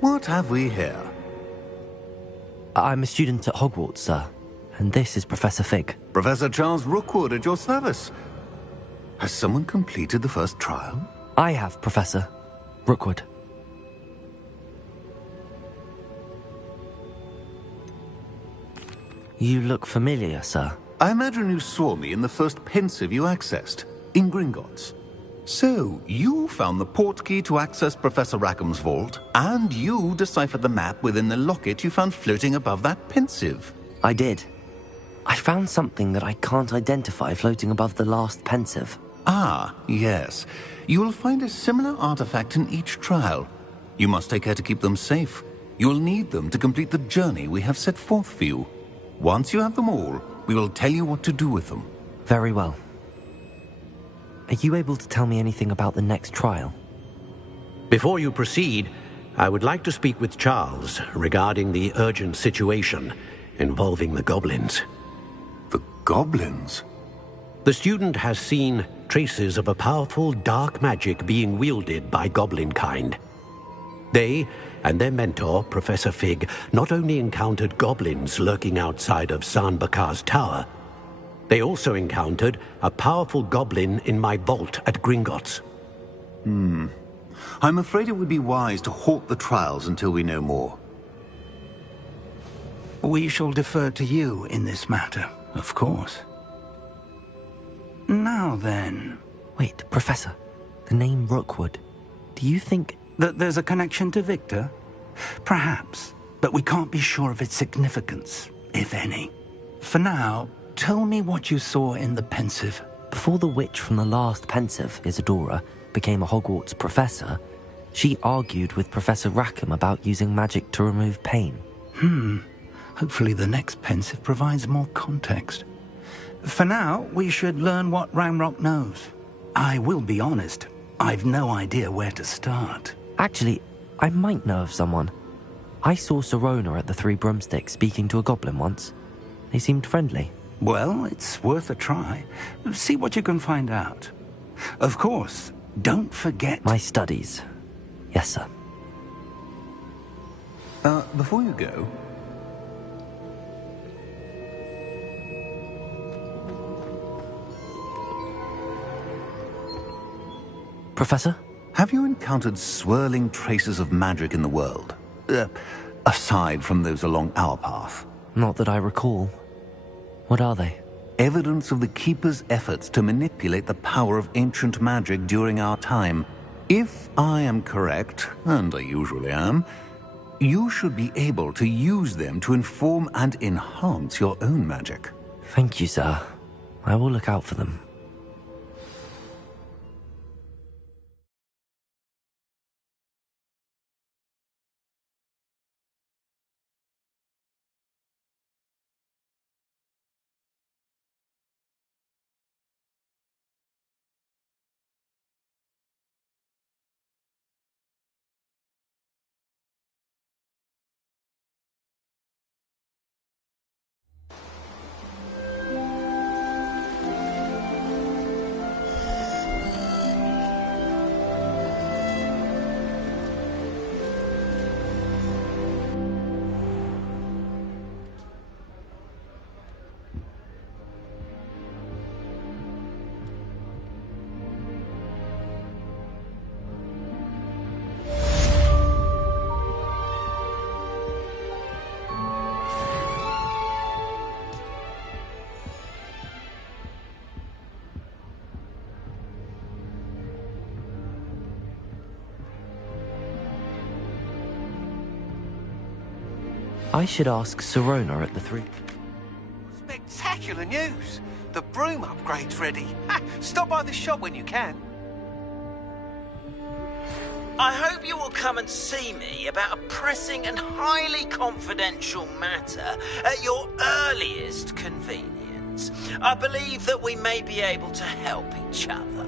What have we here? I'm a student at Hogwarts, sir. And this is Professor Fig. Professor Charles Rookwood at your service. Has someone completed the first trial? I have, Professor Rookwood. You look familiar, sir. I imagine you saw me in the first pensive you accessed, in Gringotts. So, you found the portkey to access Professor Rackham's vault, and you deciphered the map within the locket you found floating above that pensive. I did. I found something that I can't identify floating above the last pensive. Ah, yes. You will find a similar artifact in each trial. You must take care to keep them safe. You will need them to complete the journey we have set forth for you. Once you have them all, we will tell you what to do with them. Very well. Are you able to tell me anything about the next trial? Before you proceed, I would like to speak with Charles regarding the urgent situation involving the goblins. The goblins? The student has seen traces of a powerful dark magic being wielded by goblin kind. They and their mentor, Professor Fig, not only encountered goblins lurking outside of San Bakar's tower, they also encountered a powerful goblin in my vault at Gringotts. I'm afraid it would be wise to halt the trials until we know more. We shall defer to you in this matter, of course. Now then... Wait, Professor. The name Rookwood. Do you think... That there's a connection to Victor? Perhaps, but we can't be sure of its significance, if any. For now, tell me what you saw in the Pensive. Before the witch from the last Pensive, Isadora, became a Hogwarts professor, she argued with Professor Rackham about using magic to remove pain. Hopefully the next Pensive provides more context. For now, we should learn what Ranrock knows. I will be honest, I've no idea where to start. Actually, I might know of someone. I saw Sirona at the Three Broomsticks speaking to a goblin once. They seemed friendly. Well, it's worth a try. See what you can find out. Of course, don't forget... My studies. Yes, sir. Before you go... Professor? Have you encountered swirling traces of magic in the world? Aside from those along our path? Not that I recall. What are they? Evidence of the Keeper's efforts to manipulate the power of ancient magic during our time. If I am correct, and I usually am, you should be able to use them to inform and enhance your own magic. Thank you, sir. I will look out for them. I should ask Sirona at the Three... Spectacular news! The broom upgrade's ready. Stop by the shop when you can. I hope you will come and see me about a pressing and highly confidential matter at your earliest convenience. I believe that we may be able to help each other.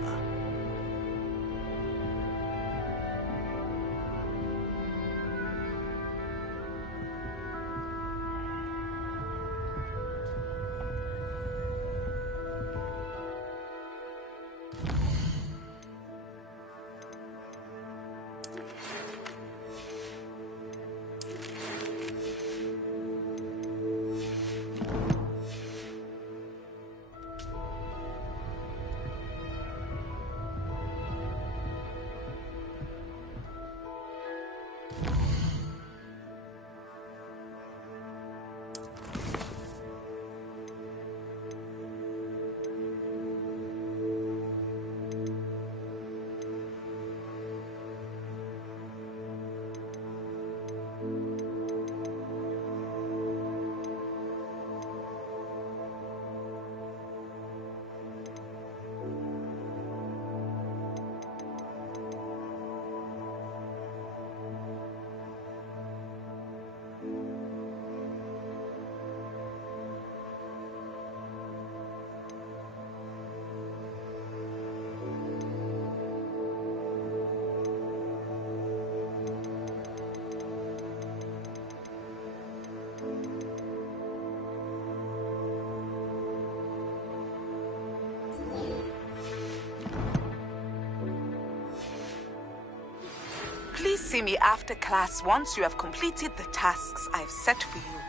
Please see me after class once you have completed the tasks I've set for you.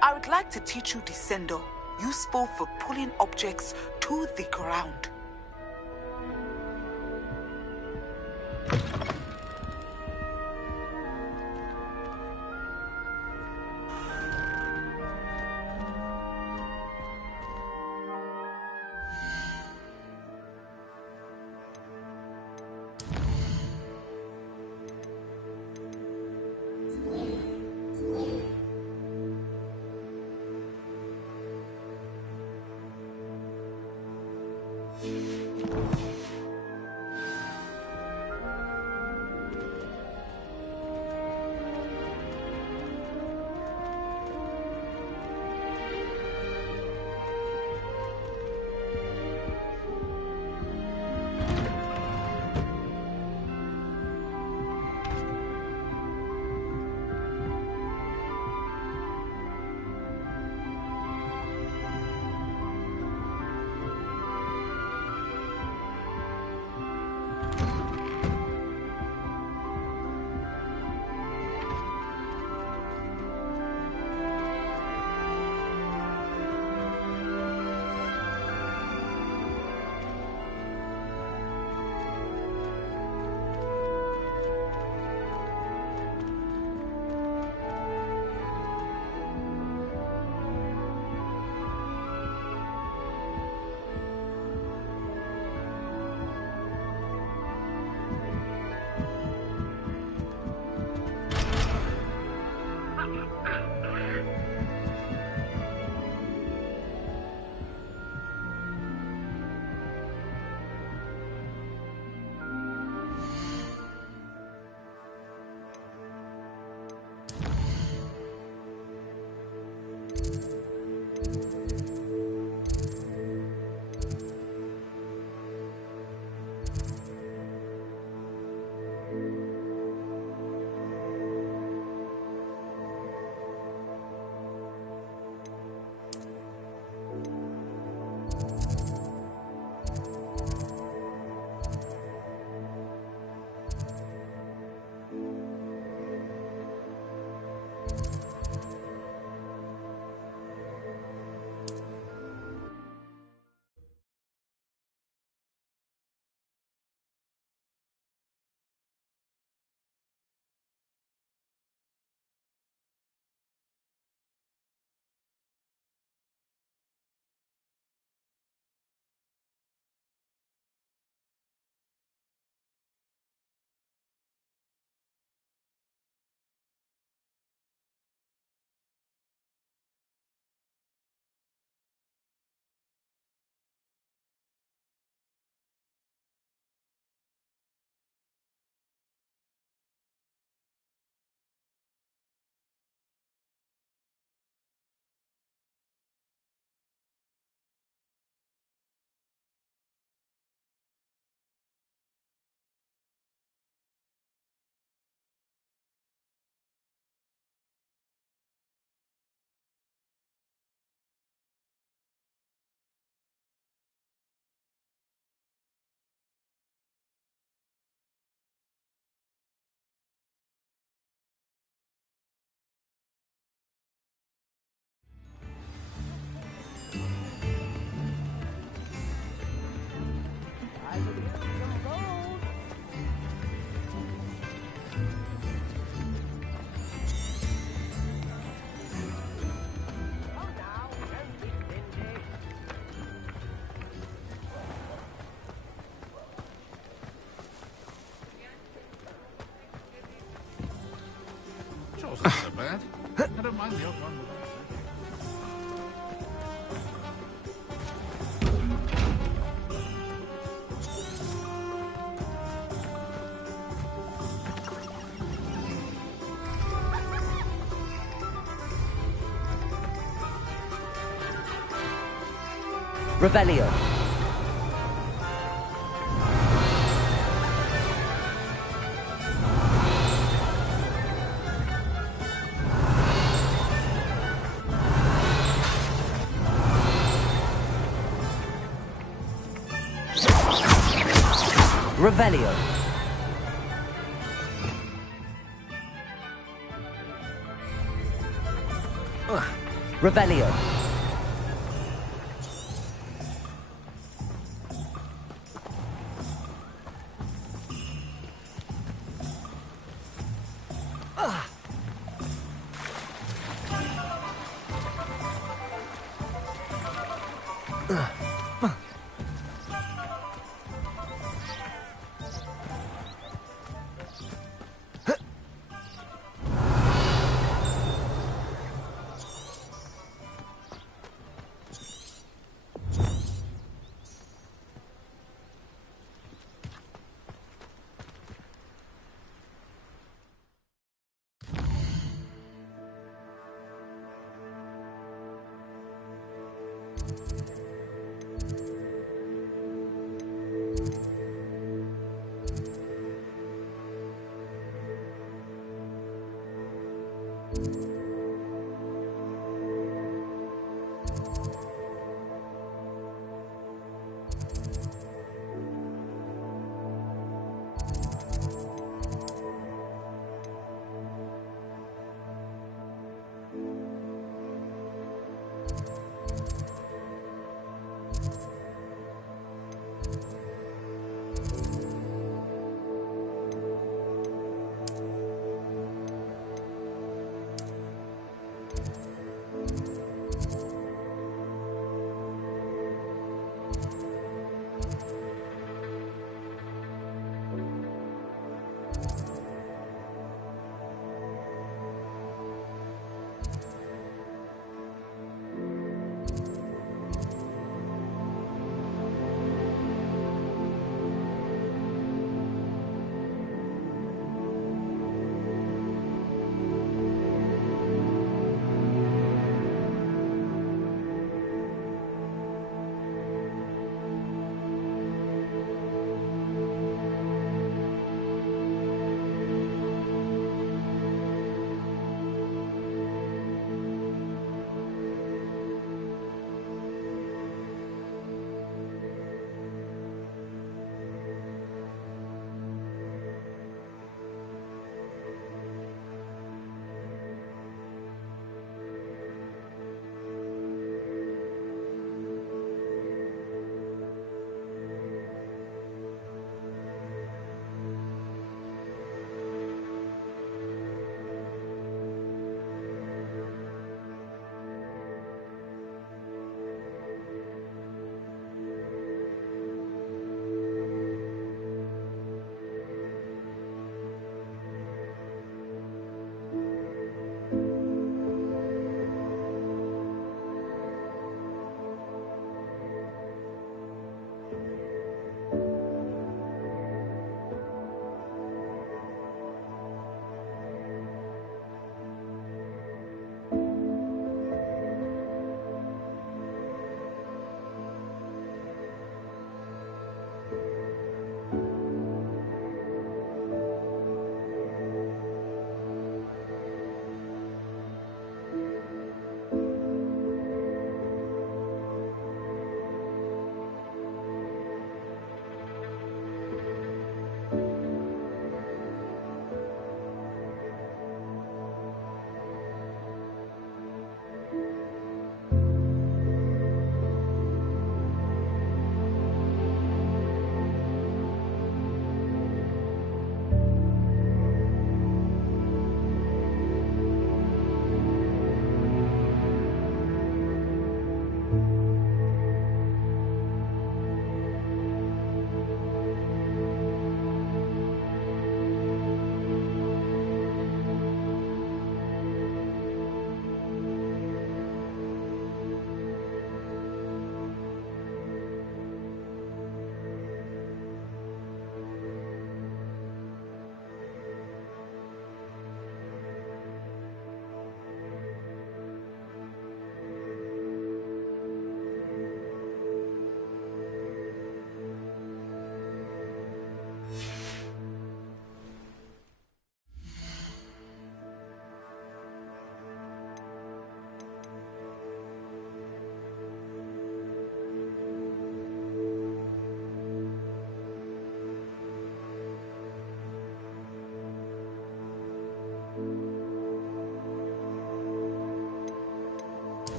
I would like to teach you Descendo, useful for pulling objects to the ground. wasn't so bad. I don't mind the odd one. Revelio. Revelio. Revelio.